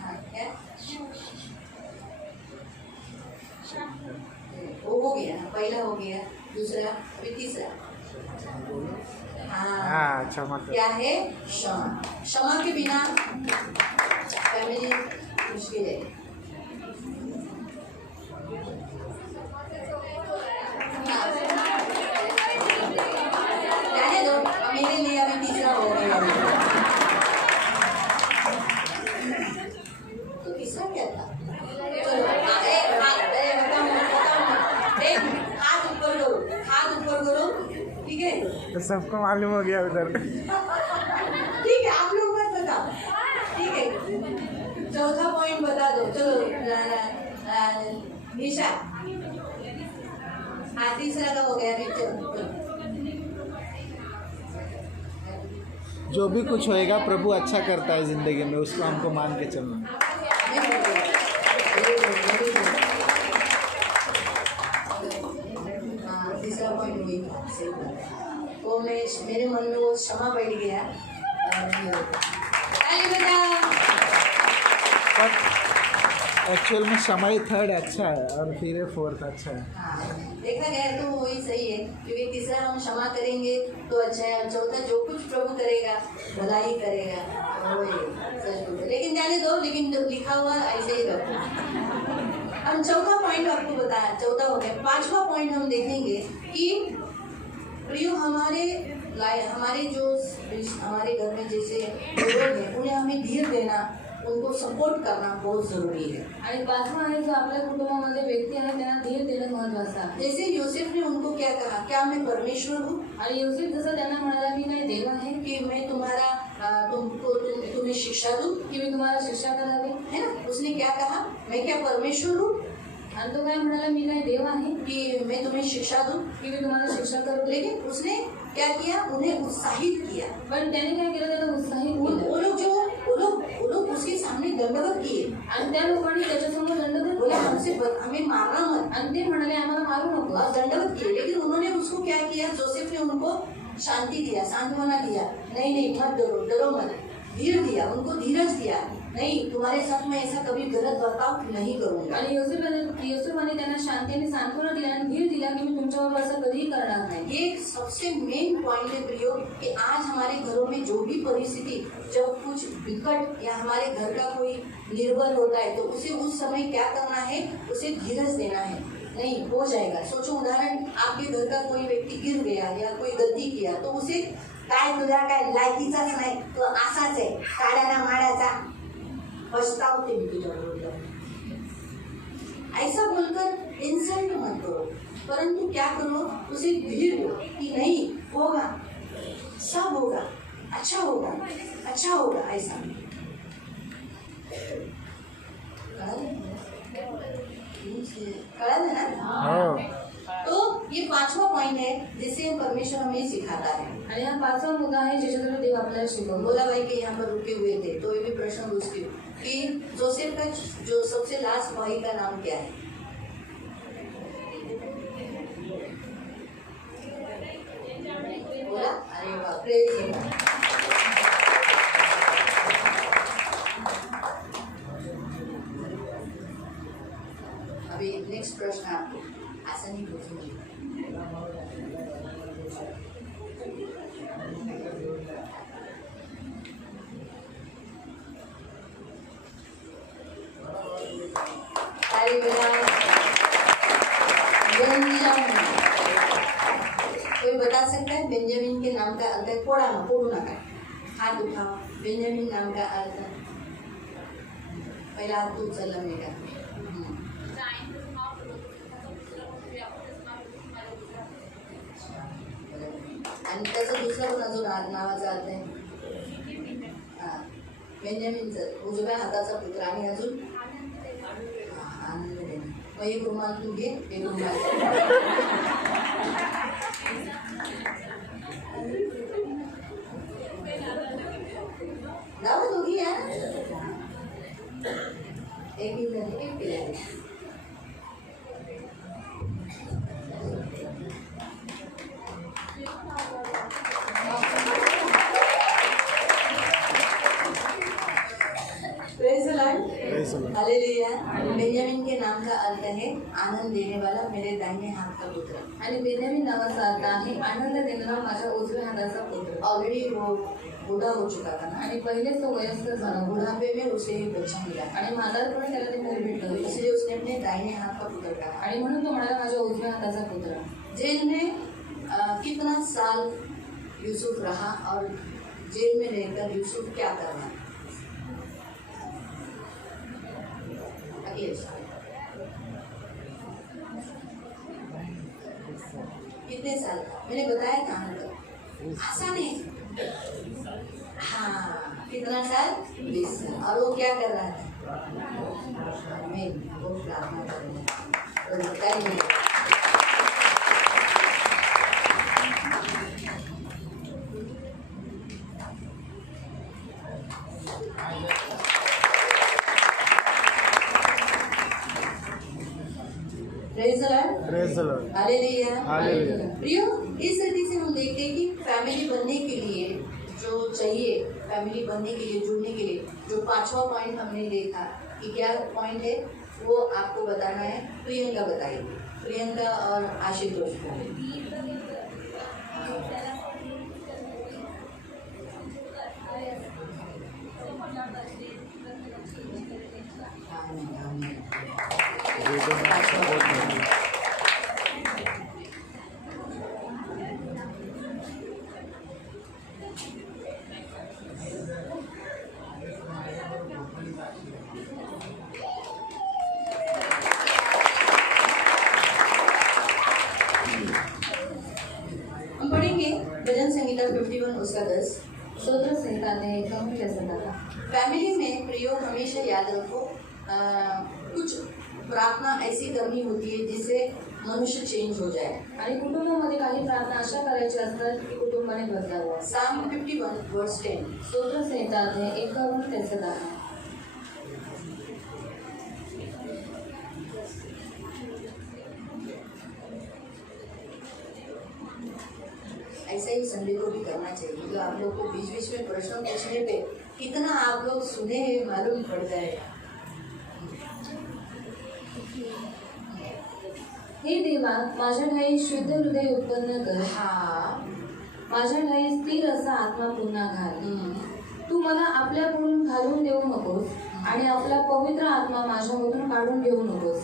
हाँ, क्या? वो हो गया, पहला हो गया, दूसरा, अभी तीसरा। हाँ, क्षमा। क्या है? क्षमा। क्षमा के बिना फैमिली मुश्किल है। जाने दो, मेरे लिए अभी तीसरा हो गया। तो तीसरा क्या था? चलो, हाथ ऊपर करो, हाथ ऊपर करो, ठीक है? तो सबको मालूम हो गया उधर। ठीक है, आप लोग मत बताओ, ठीक है? चौथा पॉइंट बता दो, चलो निशा। हाँ, तीसरा का हो गया। जो भी कुछ होएगा प्रभु अच्छा करता है जिंदगी में, उसको हमको मान के चलना। तीसरा पॉइंट वही था, सही बात। वो मेरे मन में वो क्षमा बैठ गया। एक्चुअल में समय थर्ड अच्छा है और फिर फोर्थ अच्छा है। हाँ, देखा गया तो वही सही है, क्योंकि तीसरा हम क्षमा करेंगे तो अच्छा है, और चौथा जो कुछ प्रभु करेगा भला ही करेगा, वही सच बोलते। लेकिन जाने दो, लेकिन जो लिखा हुआ ऐसे ही रखो। हम चौथा पॉइंट आपको बताया, चौथा हो गया। पांचवा पॉइंट हम देखेंगे कि प्रियो हमारे जो हमारे घर में जैसे लोग हैं उन्हें हमें धीर देना, उनको सपोर्ट करना बहुत जरुरी है। आणि पाचवा आहे जो आपल्या कुटुंबामध्ये व्यक्ती आहे त्यांना धीर देणं महत्वाचं आहे। जैसे यूसुफ ने उनको क्या कहा, क्या मैं परमेश्वर हूँ? आणि यूसुफ जसं त्यांना म्हणाला मी काय देव आहे कि मैं तुम्हें शिक्षा दूँ, की मी तुम्हाला शिक्षा करावी, है ना? उसने क्या कहा, मैं क्या परमेश्वर हूँ? आणि तो काय म्हणाला मी काय देव आहे कि मैं तुम्हें शिक्षा दूँ? की मी तुम्हाला शिक्षा करू। लेकिन उसने क्या किया, उन्हें उत्साहित किया। पण त्याने काय केलं, त्याला उत्साहित केलं वो लोग उसके सामने दंडवत किए आणि त्या लोकांनी त्याच्यासमोर दंडवत बोला केला हमें मारना मत, आणि ते म्हणाले आम्हाला मारू नको, और दंडवत किए। लेकिन उन्होंने उसको क्या किया, जोसेफ ने उनको शांति दिया, सांत्वना दिया, नहीं मत डरो मत, धीर दिया, उनको धीरज दिया, नहीं तुम्हारे साथ मैं ऐसा कभी गलत बर्ताव नहीं करूंगा। आणि युसुफाने त्यांना शांतीने सांत्वना दिला आणि धीर दिला की मी तुमच्यावर असं कधीही करणार नाही। ये एक सबसे मेन पॉइंट है प्रियो, कि आज हमारे घरों में जो भी परिस्थिति, जब कुछ विकट या हमारे घर का कोई निर्बल होता है तो उसे उस समय क्या करना है, उसे धीरज देना है, नहीं हो जाएगा। सोचो उदाहरण, आपके घर का कोई व्यक्ति गिर गया या कोई गलती किया तो उसे काय तुझ्या काय लायकीचाच नाही, तो असाच आहे, काड्याना माड्याचा, पछतावते मी तुझ्याबरोबर, ऐसा बोलकर इंसल्ट मत करो, परंतु क्या करो, उसे धीर दो कि नहीं होगा, सब होगा, अच्छा होगा, अच्छा होगा, ऐसा। कळलं ना? तो ये पांचवा पॉइंट है जिससे परमेश्वर हमें सिखाता है। आणि हा पाचवा मुद्दा आहे ज्याच्याद्वारे देव आपल्याला शिकवतो। बोला भाई कि यहाँ पर रुके हुए थे तो ये भी प्रश्न पूछती हूँ कि जोसेफ का जो सबसे लास्ट भाई का नाम क्या है? बोला, अरे बाप रे। अभी नेक्स्ट प्रश्न आपको ऐसा नहीं पूछूंगी। कोई बता सकता है बेंजामिन के नाम का अर्थ? फोड़ू नका, हाथ उठाओ। बेंजामिन नाम का अर्थ पहिला हात उचलला मी का? आणि त्याचं दुसरं पण अजून नावाचा अर्थ आहे, बेंजामिनचं उजव्या हाताचा पुत्र, आणि अजून आनंद देणे। मग एक रुमाल तू घे, एक रुमाल जाऊ दोघी या, एक पिल्या। हालेलुया। बेंजामिन के नाम का अर्थ है आनंद देने वाला, मेरे दाहिने हाथ का पुत्र। आणि बेंजामिन नावाचा अर्थ आहे आनंद देणारा, माझ्या उजव्या हाताचा पुत्र। ऑलरेडी वो बूढ़ा हो चुका था ना, आणि पहिलेच तो वयस्कर झाला होता बुढ़ापे में उसे बच्चा मिला, आणि म्हातारपणी त्याला ते मूल भेटलं, इसलिए उसने अपने दाहिने हाथ का पुत्र कहा। आणि म्हणून तो म्हणाला माझ्या उजव्या हाताचा पुत्र। जेल में कितना साल यूसुफ रहा और जेल में रहकर यूसुफ क्या कर रहा? अगले साल कितने साल? मैंने बताया कहाँ तक, आसान है। हाँ, कितना साल? 20 साल। और वो क्या कर रहा था? मैं वो प्रार्थना कर रही हूँ। प्रियो, इस रीति से हम देखते हैं कि फैमिली बनने के लिए जो चाहिए, फैमिली बनने के लिए, जुड़ने के लिए जो पांचवा पॉइंट हमने देखा कि क्या पॉइंट है, वो आपको बताना है। प्रियंका बताइए, प्रियंका और आशुतोष को। हम पढ़ेंगे भजन संहिता 51 उसका 10। स्तोत्र संहिता अध्याय 51 कैसे कहा। फैमिली में प्रियो हमेशा याद रखो, कुछ प्रार्थना ऐसी करनी होती है जिससे मनुष्य चेंज हो जाए। आणि कुटुंबामध्ये काही प्रार्थना अशा करायच्या असतात की कुटुंबाने बदलावं। Psalm 51 verse 10। स्तोत्र संहिता अध्याय 51 कैसे कहा। ऐसा ही संडे को भी करना चाहिए। जो आप लोग को बीच बीच में प्रश्न पूछने पे कितना आप लोग सुने हैं मालूम पड़ जाए। हे देवा, माझ्या ठाई शुद्ध हृदय उत्पन्न कर, हाँ। माझ्या ठाई स्थिर असा आत्मा पुन्हा घाल। तू मला आपल्याकडून घालून देऊ नकोस आणि आपला पवित्र आत्मा माझ्यामधून काढून घेऊ नकोस।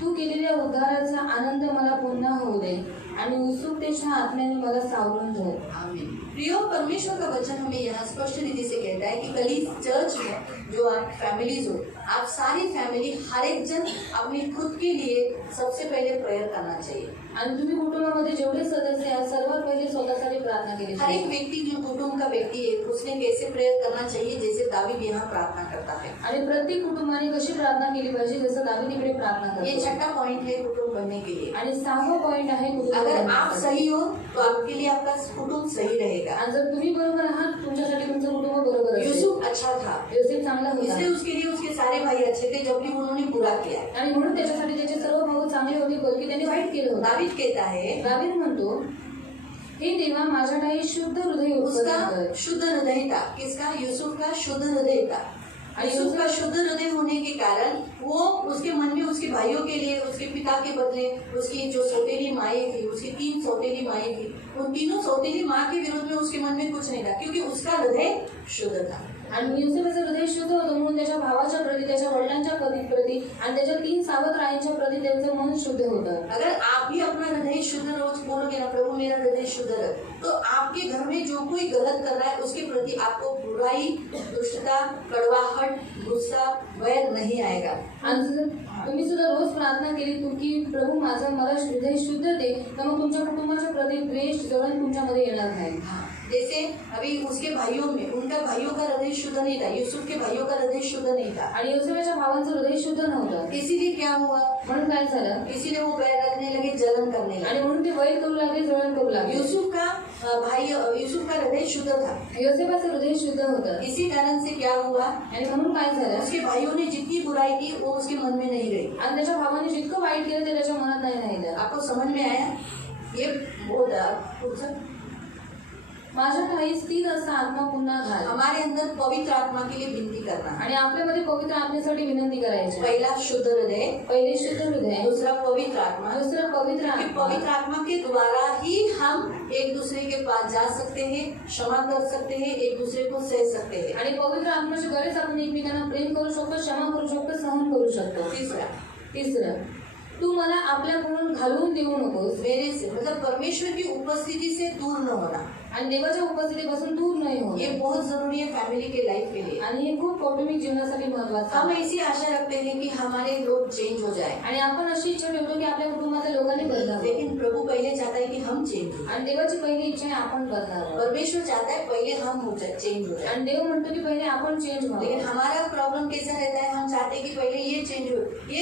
तू केलेल्या उद्धाराचा आनंद मला पुन्हा होऊ दे आणि उत्सुकतेच्या आत्म्याने मला सावरून धर। आमीन। प्रियो, परमेश्वर का वचन हमें यहाँ स्पष्ट रीति से कहता है कि कल इस चर्च में जो आप फैमिलीज हो, आप सारी फैमिली हर एक जन अपनी खुद के लिए सबसे पहले प्रेयर करना चाहिए। आणि तुम्ही कुटुंबामध्ये जेवढे सदस्य आहेत सर्वात पहिले स्वतःसाठी प्रार्थना केली हर पाहिजे। एक व्यक्ति जो कुटुंब का व्यक्ति है उसने कैसे प्रेयर करना चाहिए जैसे दावीद यहाँ प्रार्थना करता है। आणि प्रत्येक कुटुंबाने कशी प्रार्थना केली पाहिजे जसं दावीद इकडे प्रार्थना ये करतो। छठा पॉइंट है कुटुंब बनने के लिए। आणि 6वा पॉइंट आहे कुटुंब अगर आप बनण्यासाठी। सही हो तो आपके लिए आपका कुटुंब सही रहेगा। आणि जर तुम्ही बरोबर आहात तुमच्यासाठी तुमचं कुटुंब बरोबर असेल। यूसुफ अच्छा था, योसेफ चांगला होता इसलिए उसके लिए उसके सारे भाई अच्छे थे जबकि उन्होंने बुरा किया। आणि म्हणून त्याच्यासाठी त्याचे सर्व भाऊ चांगले होते बल्कि त्यांनी वाईट केलं होतं। दावीद कहता है, दावीद म्हणतो, हे देवा, माझ्या ठाई शुद्ध हृदय उत्पन्न उसका कर। शुद्ध हृदय था। किसका? यूसुफ का शुद्ध हृदय था। यूसुफ का शुद्ध हृदय होने के कारण वो उसके मन में उसके भाइयों के लिए, उसके पिता के बदले उसकी जो सौतेली माएँ थी, उसकी 3 सौतेली माएँ थी, उन तीनों सौतेली माँ के विरोध में उसके मन में कुछ नहीं था क्योंकि उसका हृदय शुद्ध था। आणि युसेफचं हृदय शुद्ध होतं म्हणून त्याच्या भावाच्या प्रती, त्याच्या वडिलांच्या प्रती आणि त्याच्या 3 सावत्र रायांच्या प्रती त्यांचं मन शुद्ध होतं। अगर आप भी अपना हृदय शुद्ध रोज बोलोगे ना, प्रभु मेरा हृदय शुद्ध रख, तो आपके घर में जो कोई गलत कर रहा है उसके प्रति आपको बुराई, दुष्टता, कड़वाहट, गुस्सा, वैर नहीं आएगा। आणि जर तुम्ही सुद्धा रोज प्रार्थना केली की प्रभू माझं मला हृदय शुद्ध दे, तर मग तुमच्या कुटुंबाच्या प्रती द्वेष जळण तुमच्यामध्ये येणार नाही। जैसे अभी उसके भाइयों में, उनका भाइयों का हृदय शुद्ध नहीं था, यूसुफ के भाइयों का हृदय शुद्ध नहीं था। आणि योसेफच्या भावांचं हृदय शुद्ध नव्हतं। इसीलिए क्या हुआ? म्हणून काय झालं? इसीलिए वो बैर रखने लगे, जलन करने आणि लगे। म्हणून ते वैर करू लागले, जळण करू लागले। यूसुफ का हृदय शुद्ध था, योसेफचं हृदय शुद्ध होतं। इसी कारण से क्या हुआ? आणि म्हणून काय झालं? उसके भाइयों ने जितनी बुराई की वो उसके मन में नहीं रही। आणि त्याच्या भावाने जितकं वाईट केलं ते त्याच्या मनात नाही राहिलं। आपको समझ में आया? ये बहुत माझ्या ठाई स्थिर असा आत्मा पुन्हा घाल। हमारे अंदर पवित्र आत्मा के लिए विनती करना। आणि आपल्यामध्ये पवित्र आत्म्यासाठी विनंती करायची। पहला शुद्ध हृदय, पहिले शुद्ध हृदय, दूसरा पवित्र आत्मा। दुसरा पवित्र क्योंकि आत्मा। पवित्र आत्मा के द्वारा ही हम एक दूसरे के पास जा सकते हैं, क्षमा कर सकते हैं, एक दूसरे को सह सकते हैं। आणि पवित्र आत्म्याच्या गरज आपण एकमेकांना प्रेम करू शकतो, क्षमा करू शकतो, सहन करू शकतो। तिसरं, तू मला आपल्याकडून घालून देऊ नकोस। मेरे से मतलब परमेश्वर की उपस्थिति से दूर न होना। आणि देवाच्या उपस्थितीपासून दूर नाही होणे। ये बहुत जरूरी है फैमिली के लाइफ के लिए। आणि हे खूप कौटुंबिक जीवनासाठी महत्त्वाचं हम आहे। ऐसी आशा रखते हैं कि हमारे लोग चेंज हो जाए, आणि आपण अशी इच्छा ठेवतो की आपल्या कुटुंबातील लोकांनी बदलावं। लेकिन प्रभु पहले चाहता है कि हम चेंज हो। आणि देवाची पहिली इच्छा आहे आपण बदलावं। परमेश्वर चाहता है पहले हम चेंज हो जाए। आणि देव म्हणतो की पहिले आपण चेंज लेकिन व्हावं। हमारा प्रॉब्लम कैसा रहता है? हम चाहते हैं कि पहले ये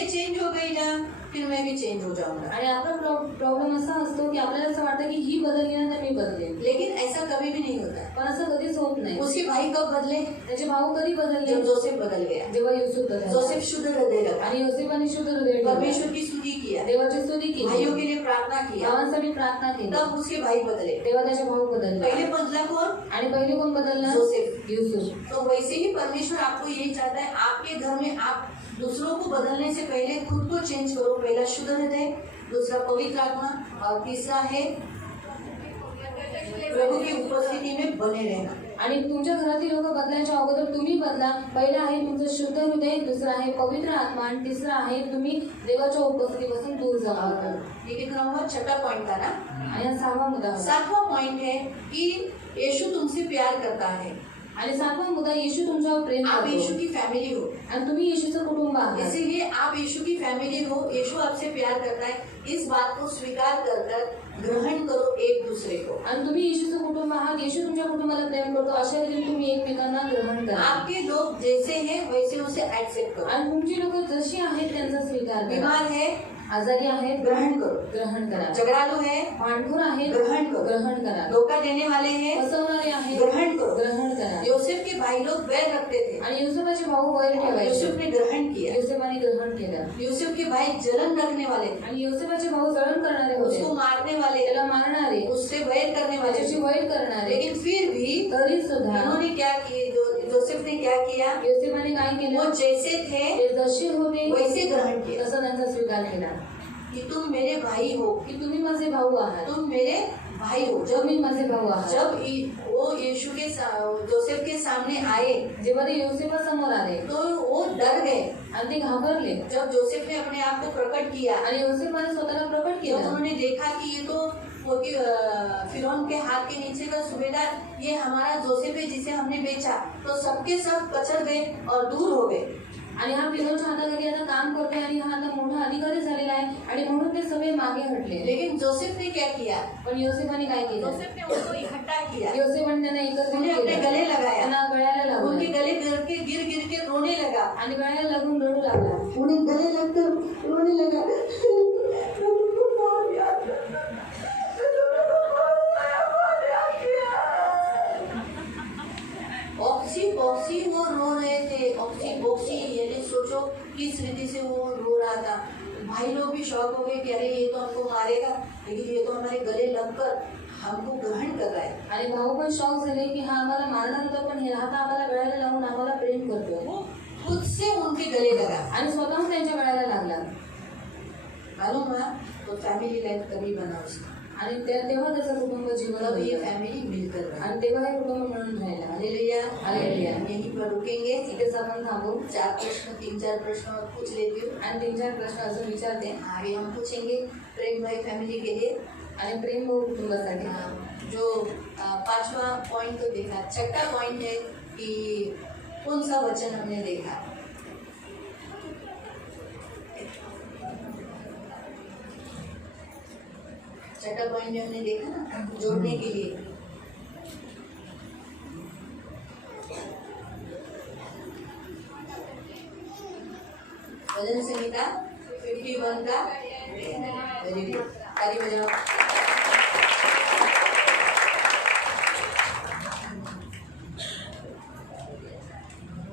चेंज हो गई ना, फिर मैं भी चेंज हो जाऊंगा। आणि आपला प्रॉब्लेम असा असतो की आपल्याला असं वाटतं की ही बदलली ना तर मी बदलेन। लेकिन ऐसा कभी भी नहीं होता है। पण असं कधीच होत नाही। उसके भाई कब बदले? त्याचे भाऊ कधी बदलले? जब जोसेफ बदल गया। जेव्हा युसूफ बदलला। जोसेफ शुद्ध हृदय रखा, आणि योसेफाने शुद्ध हृदय ठेवलं। परमेश्वर की स्तुति किया, देवाची स्तुती केली, भाइयों के लिए प्रार्थना किया, भावांसाठी प्रार्थना केली। तब उसके भाई बदले। तेव्हा त्याचे भाऊ बदलले। पहले बदला कौन? आणि पहिले कोण बदलला? जोसेफ। युसूफ। तो वैसे ही परमेश्वर आपको यही चाहता है, आपके घर में आप दूसरों को बदलने से पहले खुद को चेंज करो। पहला शुद्ध हृदय, दूसरा पवित्र आत्मा और तीसरा है प्रभु की उपस्थिती में बने रहना। आणि तुमच्या घरातील लोक बदलायच्या अगोदर तुम्ही बदला। पहिला आहे तुमचं शुद्ध हृदय, दुसरा आहे पवित्र आत्मा आणि तिसरा आहे तुम्ही देवाच्या उपस्थितीपासून दूर जावा। ये कितना हुआ? छठा पॉइंट था ना। आणि हा सहावा मुद्दा होता। सातवां पॉइंट है कि यीशु तुमसे प्यार करता है। आणि सातवा मुद्दा, येशू तुमच्यावर प्रेम आप यीशु करतो की फैमिली हो, आणि तुम्ही येशूचं कुटुंब आहात। इसीलिए आप यीशु की फैमिली हो। यीशु आपसे प्यार करता है, इस बात को स्वीकार कर ग्रहण करो एक दूसरे को। आणि तुम्ही येशूचं कुटुंब आहात, येशू तुमच्या कुटुंबाला प्रेम करतो, अशा रीतीने तुम्ही एकमेकांना ग्रहण करा। आपके लोग जैसे हैं वैसे उसे एक्सेप्ट करो। आणि तुमची लोक जशी आहेत त्यांचा स्वीकार करा। बीमार है, आजारी आहेत, ग्रहण करो। ग्रहण करा। झगड़ालू है, भांडखोर आहेत, ग्रहण करो। ग्रहण करा। धोखा देने वाले हैं, फसवणारे आहेत, ग्रहण करो। ग्रहण करा। योसेफ के भाई लोग बैर रखते थे, आणि युसुफाचे भाऊ वैर ठेवायचे, यूसुफ ने ग्रहण किया। युसुफाने ग्रहण केलं। यूसुफ के भाई जलन रखने वाले थे, आणि युसुफाचे भाऊ जळण करणारे होते, उसको मारने वाले, त्याला मारणारे, उससे बैर करने वाले, त्याच्याशी वैर करणारे। लेकिन फिर भी तरी सुद्धा उन्होंने क्या किया? जोसेफ ने क्या किया? युसुफाने काय वो केलं? जैसे थे ते जसे होते वैसे ग्रहण किया तसं त्यांचा स्वीकार केला कि तुम मेरे भाई हो, की तुम्ही माझे भाऊ आहात, तुम मेरे भाई हो। जब तुम्ही माझे भाऊ आहात। वो यीशु के जोसेफ के सामने आए जेव्हा ते युसुफासमोर आले तो वो डर गए। आणि ते घाबरले जब जोसेफ ने अपने आप को प्रकट किया, आणि युसुफाने स्वतःला प्रकट जब केलं, उन्होंने देखा कि ये तो वो कि फिरौन के हाथ के नीचे का सूबेदार ये हमारा जोसेफ है जिसे हमने बेचा, तो सबके सब कचर गए और दूर हो गए। आणि हा फिरौनच्या हाताखाली आता काम करतोय आणि हा आता मोठा अधिकारी झालेला आहे आणि म्हणून ते सगळे मागे हटले। लेकिन जोसेफ ने क्या किया? पण योसेफाने काय केलं? जोसेफ ने उनको इकट्ठा किया, योसेफाने त्यांना एकत्र उन्हें अपने केलं, गले लगाया, त्यांना गळ्याला उनके लावलं गले गिर के रोने लगा, आणि गळ्याला लागून रडू लागला। उन्हें गले लगकर रोने लगा। ऑक्सी बॉक्सी वो रो रहे थे, ऑक्सी बॉक्सी, यानी सोचो किस रीति से वो रो रहा था। भाई लोग भी शौक हो गए कि अरे ये तो हमको मारेगा, लेकिन ये तो हमारे गले लगकर हमको ग्रहण कर रहा है। आणि भाऊ पण शॉक झाले की हा आम्हाला मारणार होता पण हे आता आम्हाला गळ्याला लावून आम्हाला प्रेम करतोय। वो खुद से उनके गले लगा। आणि स्वतःहून त्यांच्या गळ्याला लागला। मालूम हुआ तो फैमिली लाइफ कभी बना उसका, आणि तेव्हा त्याचं कुटुंब जीवन तब ये होतं। फैमिली मिलकर बना। आणि तेव्हा हे कुटुंब मिळून राहिला। Hallelujah, hallelujah. यहीं पर रुकेंगे। इथेच आपण थांबू 3-4 प्रश्न और पूछ लेती हूँ। आणि 3-4 प्रश्न अजून विचारते आगे हम पूछेंगे प्रेम भाई फैमिली के लिए। आणि प्रेम भाऊ कुटुंबासाठी। जो 5वां पॉइंट तो देखा, छठा पॉइंट है कि कौन सा वचन हमने देखा? छठा पॉइंट जो हमने देखा ना, जोड़ने के लिए। भजन संहिता 51 का वेरी गुड, ताली बजाओ।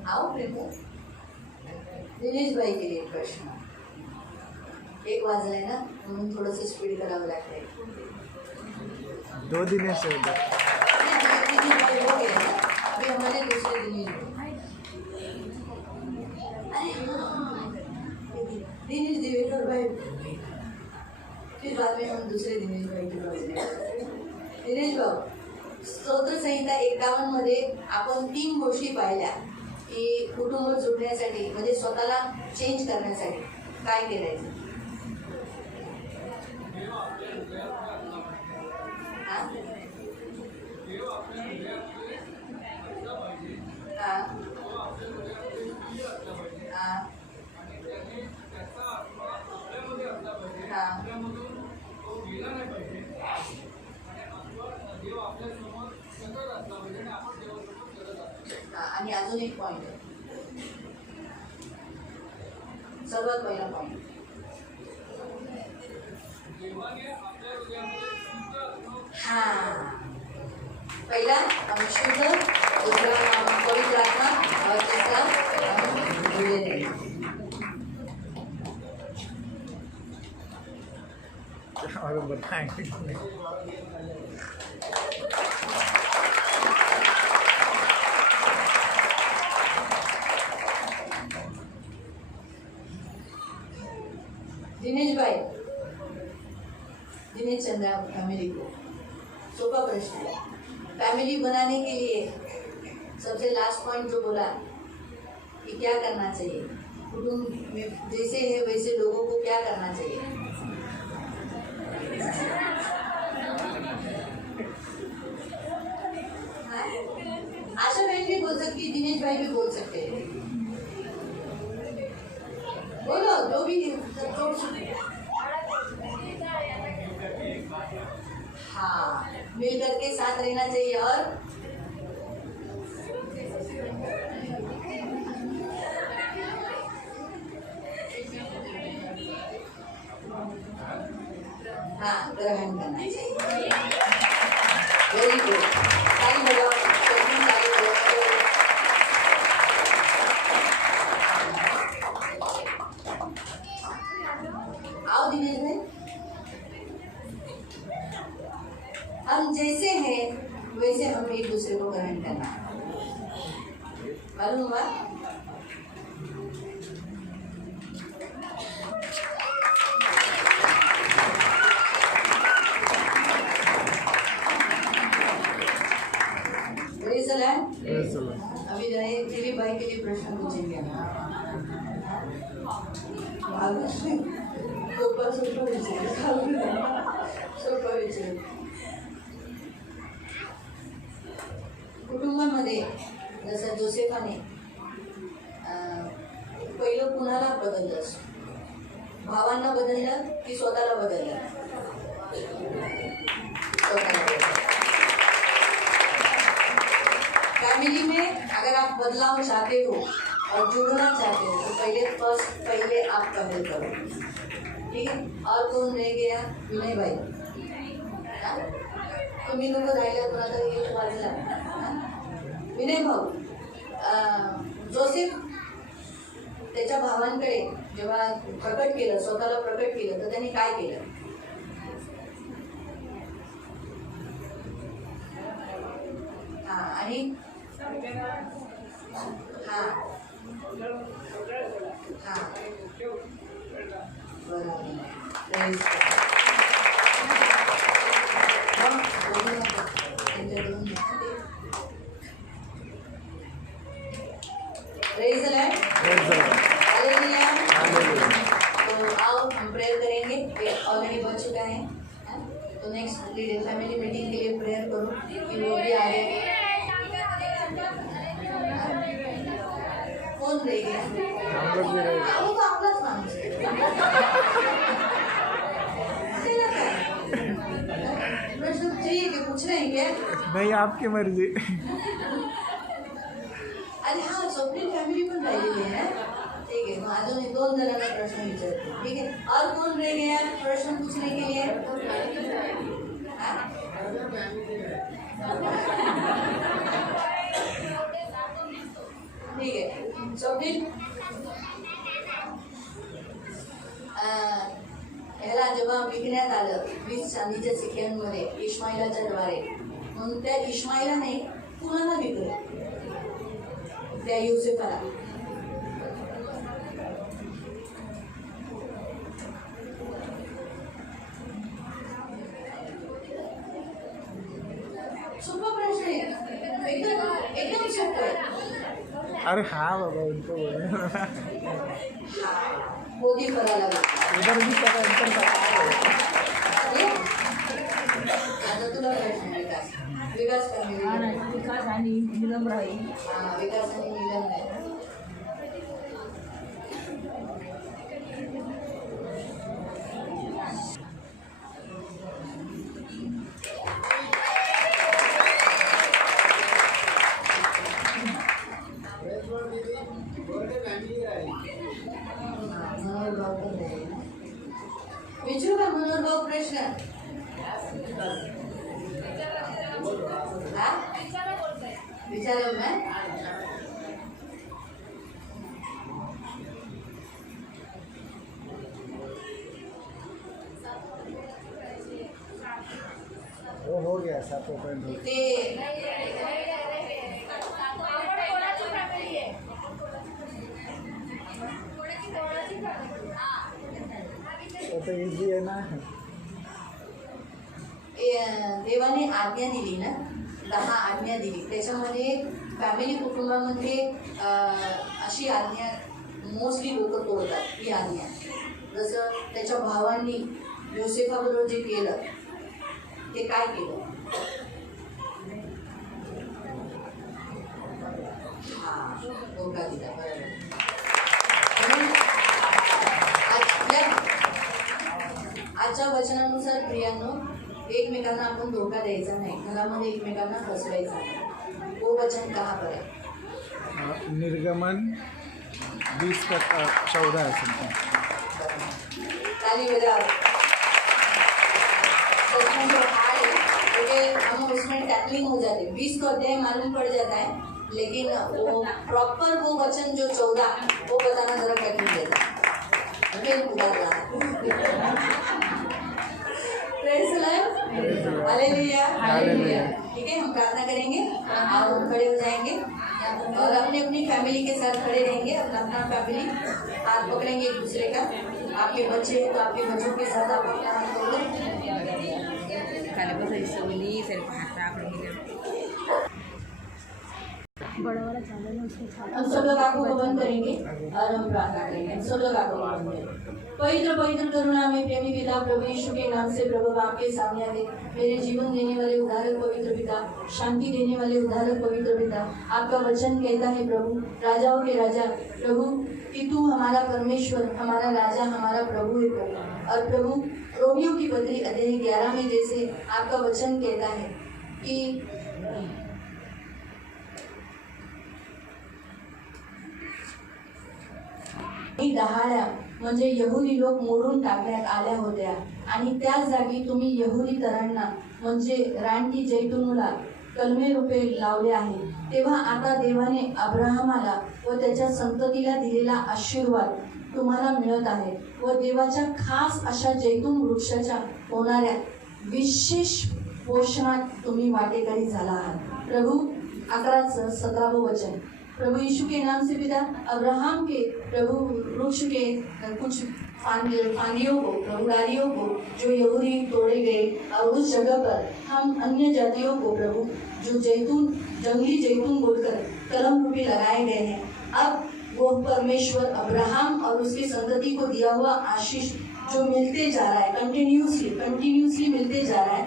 आओ प्रेम दिनेश भाई के लिए प्रश्न। 1 वाजलाय ना, म्हणून थोडंसं स्पीड करावं लागतंय। 2 दिन से उधर दिनेश भाई हो गए ना, अभी हमारे दूसरे दिनेश भाई। अरे हाँ, दिनेश दिवेकर भाई, फिर बाद में हम दूसरे दिनेश भाई के पास जाएंगे। दिनेश भाऊ, स्तोत्र संहिता 51 मध्ये आपण 3 गोष्टी पाहिल्या की कुटुंब जोडण्यासाठी म्हणजे स्वतःला चेंज करण्यासाठी काय करायचं? हाँ? हाँ? हाँ? हाँ? आणि अजून एक पॉइंट आहे, सर्वात पहिला पॉइंट, हाँ, पहिला हम शुद्ध, दूसरा हम पवित्र आत्मा और तीसरा हम जुड़े रहें। और बताएंगे दिनेश भाई, दिनेश चंद्रा फैमिली को सोफा प्रश्न है। फैमिली बनाने के लिए सबसे लास्ट पॉइंट जो बोला कि क्या करना चाहिए, कुटुंब में जैसे है वैसे लोगों को क्या करना चाहिए। हाँ? आशा बहन भी बोल सकती है, दिनेश भाई भी बोल सकते हैं। बोलो जो भी हाँ, मिल करके साथ रहना चाहिए। और हाँ, ग्रहण करना चाहिए। वेरी गुड, ताली बजाओ, ताली बजाओ। आओ दिनेश भाई, हम जैसे हैं वैसे हम एक दूसरे को ग्रहण करना, मालूम हुआ? अभी दिलीप भाई के लिए प्रश्न पूछेंगे। कुटुंबामध्ये जसं जोसेफाने पहिलं कुणाला बदललं, भावांना बदललं की स्वतःला बदललं? फैमिली में अगर आप बदलाव चाहते हो और जुड़ना चाहते हो तो पहले आप पहल करो, ठीक है? और कौन रह गया? विनय भाई, तुम्ही लोक राहिला कोणाचा एक वाजला। विनय भाऊ, जोसेफ त्याच्या भावांकडे जेव्हा प्रकट केलं, स्वतःला प्रकट केलं, तर त्यांनी काय केलं? हा, आणि हा हा तो आओ हम प्रेयर करेंगे, ऑलरेडी बन चुका है। तो नेक्स्ट फैमिली मीटिंग के लिए प्रेयर करो कि वो भी आ जाए। कौन रह गया? वो तो आपलाच माणूस आहे। प्रश्न ठीक है, पूछ रहे हैं क्या? नहीं, आपकी मर्जी। अरे हाँ, स्वप्निल फॅमिली पण राहिलेली आहे। ठीक है, मग अजून 2 जणांना प्रश्न विचारते, ठीक है? और कौन रह गया प्रश्न पूछने के लिए? ठीक है, स्वप्निल, ह्याला जेव्हा विकण्यात आलं 20 चांदीच्या सिक्क्यांमध्ये इश्माईलाच्या द्वारे, म्हणून त्या इश्माईलाने कुणाला विकलं? त्या युसेफाला। सोपा प्रश्न आहे, एकदम सोपं आहे। अरे हाँ बाबा, उनको बोले। मोदी करायला इधर भी पता, इधर आता तुला प्रश्न आहे, विकास फॅमिली, विकास आणि निलम राही। हाँ, विकास आणि नीलम आहे। विचारू का मनोहर भाऊ प्रश्न? विचारो मैं। वो हो गया 7 पॉइंट हो गया। आता इझी आहे ना. देवाने आज्ञा दिली ना, 10 आज्ञा दिली. त्याच्यामध्ये फॅमिली कुटुंबामध्ये अशी आज्ञा मोस्टली लोक तोडतात ही आज्ञा. जसं त्याच्या भावांनी योसेफाबरोबर जे केलं ते काय केलं, धोका दिला. आजच्या वचनानुसार प्रियांनो, एकमेकांना आपण धोका द्यायचा नाही, घरामध्ये एकमेकांना फसवायचा नाही. वो वचन कहाँ पर है? निर्गमन 20:14 असेल का? ताली बजाओ. सचमुच जो हार्ड है क्योंकि हम उसमें टैकलिंग हो जाते हैं. 20 को अध्याय मालूम पड़ जाता है, लेकिन वो प्रॉपर वो वचन जो 14 वो बताना जरा कठिन रहता है. फिर उतार रहा हालेलुया. ठीक है, हम प्रार्थना करेंगे और हम खड़े हो जाएंगे और अपनी अपनी फैमिली के साथ खड़े रहेंगे. अपना अपना फैमिली हाथ पकड़ेंगे एक दूसरे का. आपके बच्चे हैं तो आपके बच्चों के साथ आप अपना हाथ पकड़ो. हम सब लोग आंखों को बंद करेंगे और हम प्रार्थना करेंगे. हम सब लोग आंखों को बंद करेंगे. पवित्र पवित्र करुणा में प्रेमी पिता प्रभु यीशु के नाम से प्रभु आपके सामने आते. मेरे जीवन देने वाले उद्धारक पवित्र पिता, शांति देने वाले उद्धारक पवित्र पिता, आपका वचन कहता है प्रभु, राजाओं के राजा प्रभु, कि तू हमारा परमेश्वर, हमारा राजा, हमारा प्रभु है प्रभु. और प्रभु, रोमियो की पत्री अध्याय 11 में जैसे आपका वचन कहता है कि दहाड्या म्हणजे यहुदी लोक मोडून टाकण्यात आल्या होत्या आणि त्या जागी तुम्ही यहुदी तरांना म्हणजे रानटी जैतूनला कलमे रूपे लावले आहे. तेव्हा आता देवाने अब्राहमाला व त्याच्या संततीला दिलेला आशीर्वाद तुम्हाला मिळत आहे व देवाच्या खास अशा जैतून वृक्षाच्या होणाऱ्या विशेष पोषणात तुम्ही वाटेकरी झाला आहात. प्रभु 11:17 वचन. प्रभु यीशु के नाम से पिता, अब्राहम के प्रभु वृक्ष के कुछ फांदियों को, प्रभु डालियों को जो यहूदी तोड़े गए और उस जगह पर हम अन्य जातियों को प्रभु जो जैतून, जंगली जैतून बोलकर कलम रूपी लगाए गए हैं, अब वो परमेश्वर अब्राहम और उसकी संतति को दिया हुआ आशीष जो मिलते जा रहा है, कंटिन्यूसली मिलते जा रहा है.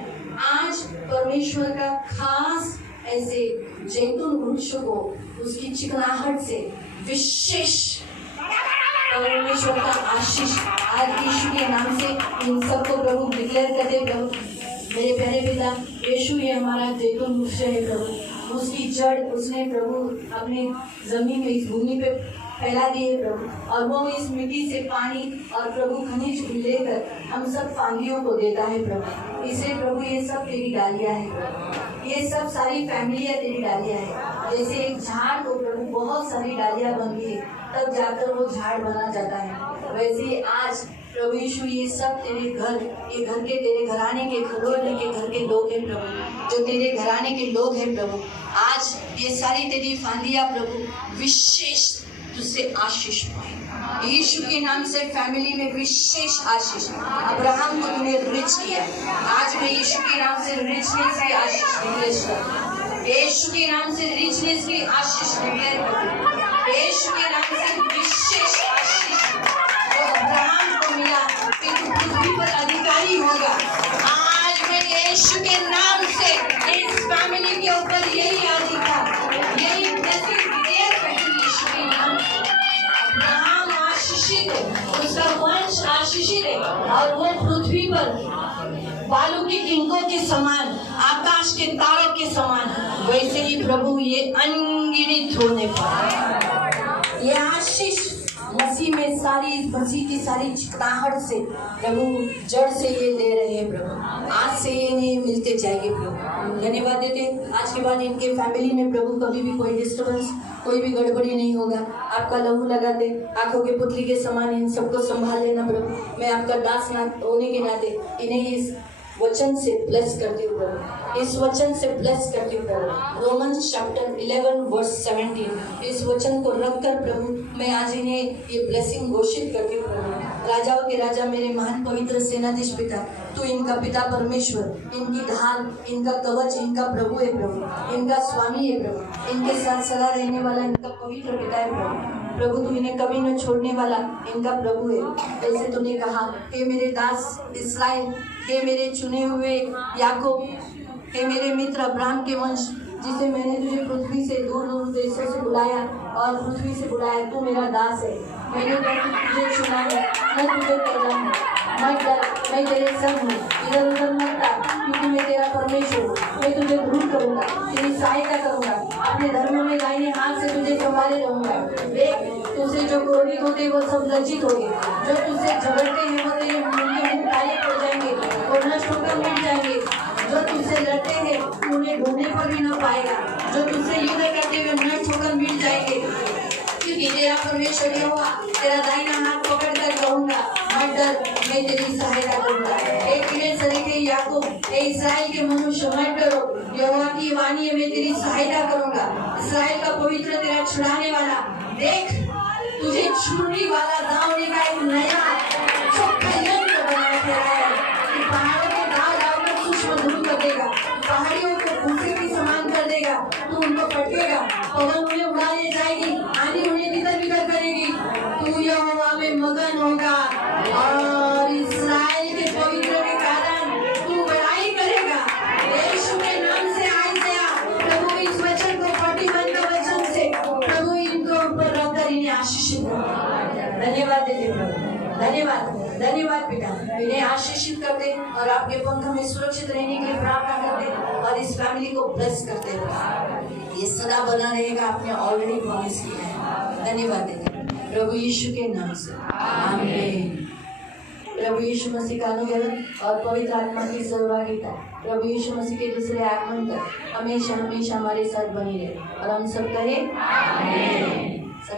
आज परमेश्वर का खास ऐसे जैतून वृक्ष को उसकी चिकनाहट से विशेष परमेश्वर का आशीष आज यीशु के नाम से इन सबको प्रभु डिक्लेयर करते. प्रभु मेरे प्यारे पिता, यीशु ये हमारा जैतून वृक्ष है प्रभु. उसकी जड़ उसने प्रभु अपने जमीन में, इस भूमि पे फैला दी है प्रभु, और वो इस मिट्टी से पानी और प्रभु खनिज लेकर हम सब फांदियों को देता है प्रभु. इसे प्रभु ये सब तेरी डालियाँ है प्रभु, ये सब सारी फैमिलियाँ तेरी डालियाँ है. जैसे एक झाड़ को प्रभु बहुत सारी डालियाँ बनती है तब जाकर वो झाड़ बना जाता है, वैसे आज प्रभु यीशु ये सब तेरे घर, ये घर के तेरे घराने के खिलौने के घर के लोग हैं प्रभु, जो तेरे घराने के लोग हैं प्रभु. आज ये सारी तेरी फांदियाँ प्रभु विशेष तुझसे आशीष पाए यीशु के नाम से. फैमिली में विशेष आशीष. अब्राहम को तूने रिच किया, आज मैं यीशु के नाम से रिचनेस की आशीष डिक्लेयर करता. यीशु के नाम से रिचनेस की आशीष डिक्लेयर करता. यीशु के नाम से विशेष आशीष जो अब्राहम को मिला कि तू पृथ्वी पर अधिकारी होगा. आज मैं यीशु के नाम से इस फैमिली के ऊपर यही अधिकार, यही ब्लेसिंग डिक्लेयर करती यीशु के नाम से. अब्राहम आशीषित है, उसका वंश आशीषित है और वो पृथ्वी पर बालू की किंकों के समान, आकाश के तारों के समान, वैसे ही प्रभु ये अनगिनत होने पर ये आशीष मसीह में सारी, मसीह की सारी चिकनाहट से प्रभु जड़ से ये ले रहे हैं प्रभु. आज से ये मिलते जाएंगे प्रभु. धन्यवाद देते. आज के बाद इनके फैमिली में प्रभु कभी भी कोई डिस्टर्बेंस, कोई भी गड़बड़ी नहीं होगा. आपका लहू लगाते आंखों के पुतली के समान इन सबको संभाल लेना प्रभु. मैं आपका दास होने के नाते इन्हें इस वचन से ब्लेस करती हूँ प्रभु, इस वचन से ब्लेस करती हूँ प्रभु। रोमन्स चैप्टर 11 वर्स 17, इस वचन को रखकर प्रभु मैं आज इन्हें ये ब्लेसिंग घोषित करती हूँ प्रभु। राजाओं के राजा मेरे महान पवित्र सेनाधीश पिता, तू इनका पिता परमेश्वर, इनकी ढाल, इनका कवच, इनका प्रभु है प्रभु, इनका स्वामी है प्रभु, इनके साथ सदा रहने वाला इनका पवित्र पिता है प्रभु। प्रभु तू इन्हें कभी न छोड़ने वाला इनका प्रभु है। जैसे तूने कहा, हे मेरे दास इस्राएल, हे मेरे चुने हुए याकूब, हे मेरे मित्र अब्राहम के वंश, जिसे मैंने तुझे पृथ्वी से दूर दूर देशों से बुलाया और पृथ्वी से बुलाया, तू मेरा दास है। मैंने तुझे चुना है, मैं तुझे पहचान हूँ। मत डर, मैं तेरे संग हूँ, इधर उधर मत जा, क्योंकि मैं तेरा परमेश्वर हूँ। मैं तुझे दृढ़ करूँगा, तेरी सहायता करूँगा, अपने धर्म में दाहिने हाथ से तुझे संभाले रहूँगा। देख, तुझसे जो क्रोधित होते वो सब लज्जित होंगे, जो तुझसे झगड़ते हैं वो तेरे मुंह में ताले पड़ जाएंगे और नष्ट होकर मिट जाएंगे। जो तुझसे लड़ते हैं उन्हें ढूंढने पर भी न पाएगा, जो तुझसे युद्ध करते हुए नष्ट होकर मिट जाएंगे, क्योंकि तेरा परमेश्वर यहोवा तेरा दाहिना हाथ पकड़ कर कहूँगा, मत डर, मैं तेरी सहायता करूँगा। एक किरण सरीखे याकूब, ए इस्राएल के मनुष्य, मत डरो, यहोवा की वाणी है, मैं तेरी सहायता करूँगा। इस्राएल का पवित्र तेरा छुड़ाने वाला, देख तुझे छुड़ने वाला दाऊद का एक नया चौका यंत्र बनाया गया है कि पहाड़ों के दाव डालकर सूक्ष्म धूल कर देगा, पहाड़ियों को भूसे के समान कर देगा, तू उनको पटकेगा, पवन उन्हें उड़ा ले जाएगी, आंधी उन्हें तितर बितर करेगी, तू यहोवा में मगन होगा और इस्राएल के पवित्र के कारण तू बड़ाई करेगा। यीशु के नाम से आइज़ाया प्रभु इस वचन को 41 का वचन से प्रभु इनको ऊपर रखकर इन्हें आशीषित कर। धन्यवाद देते प्रभु, धन्यवाद, धन्यवाद पिता, इन्हें आशीषित कर दे और आपके पंख में सुरक्षित रहने के लिए प्रार्थना करते और इस फैमिली को ब्लेस करते रहो। ये सदा बना रहेगा, आपने ऑलरेडी प्रॉमिस किया है। धन्यवाद देते प्रभु यीशु के नाम से, आमीन। प्रभु यीशु मसीह का अनुग्रह और पवित्र आत्मा की सहभागिता प्रभु यीशु मसीह के दूसरे आगमन तक हमेशा हमेशा हमारे साथ बनी रहे और हम सब कहें आमीन।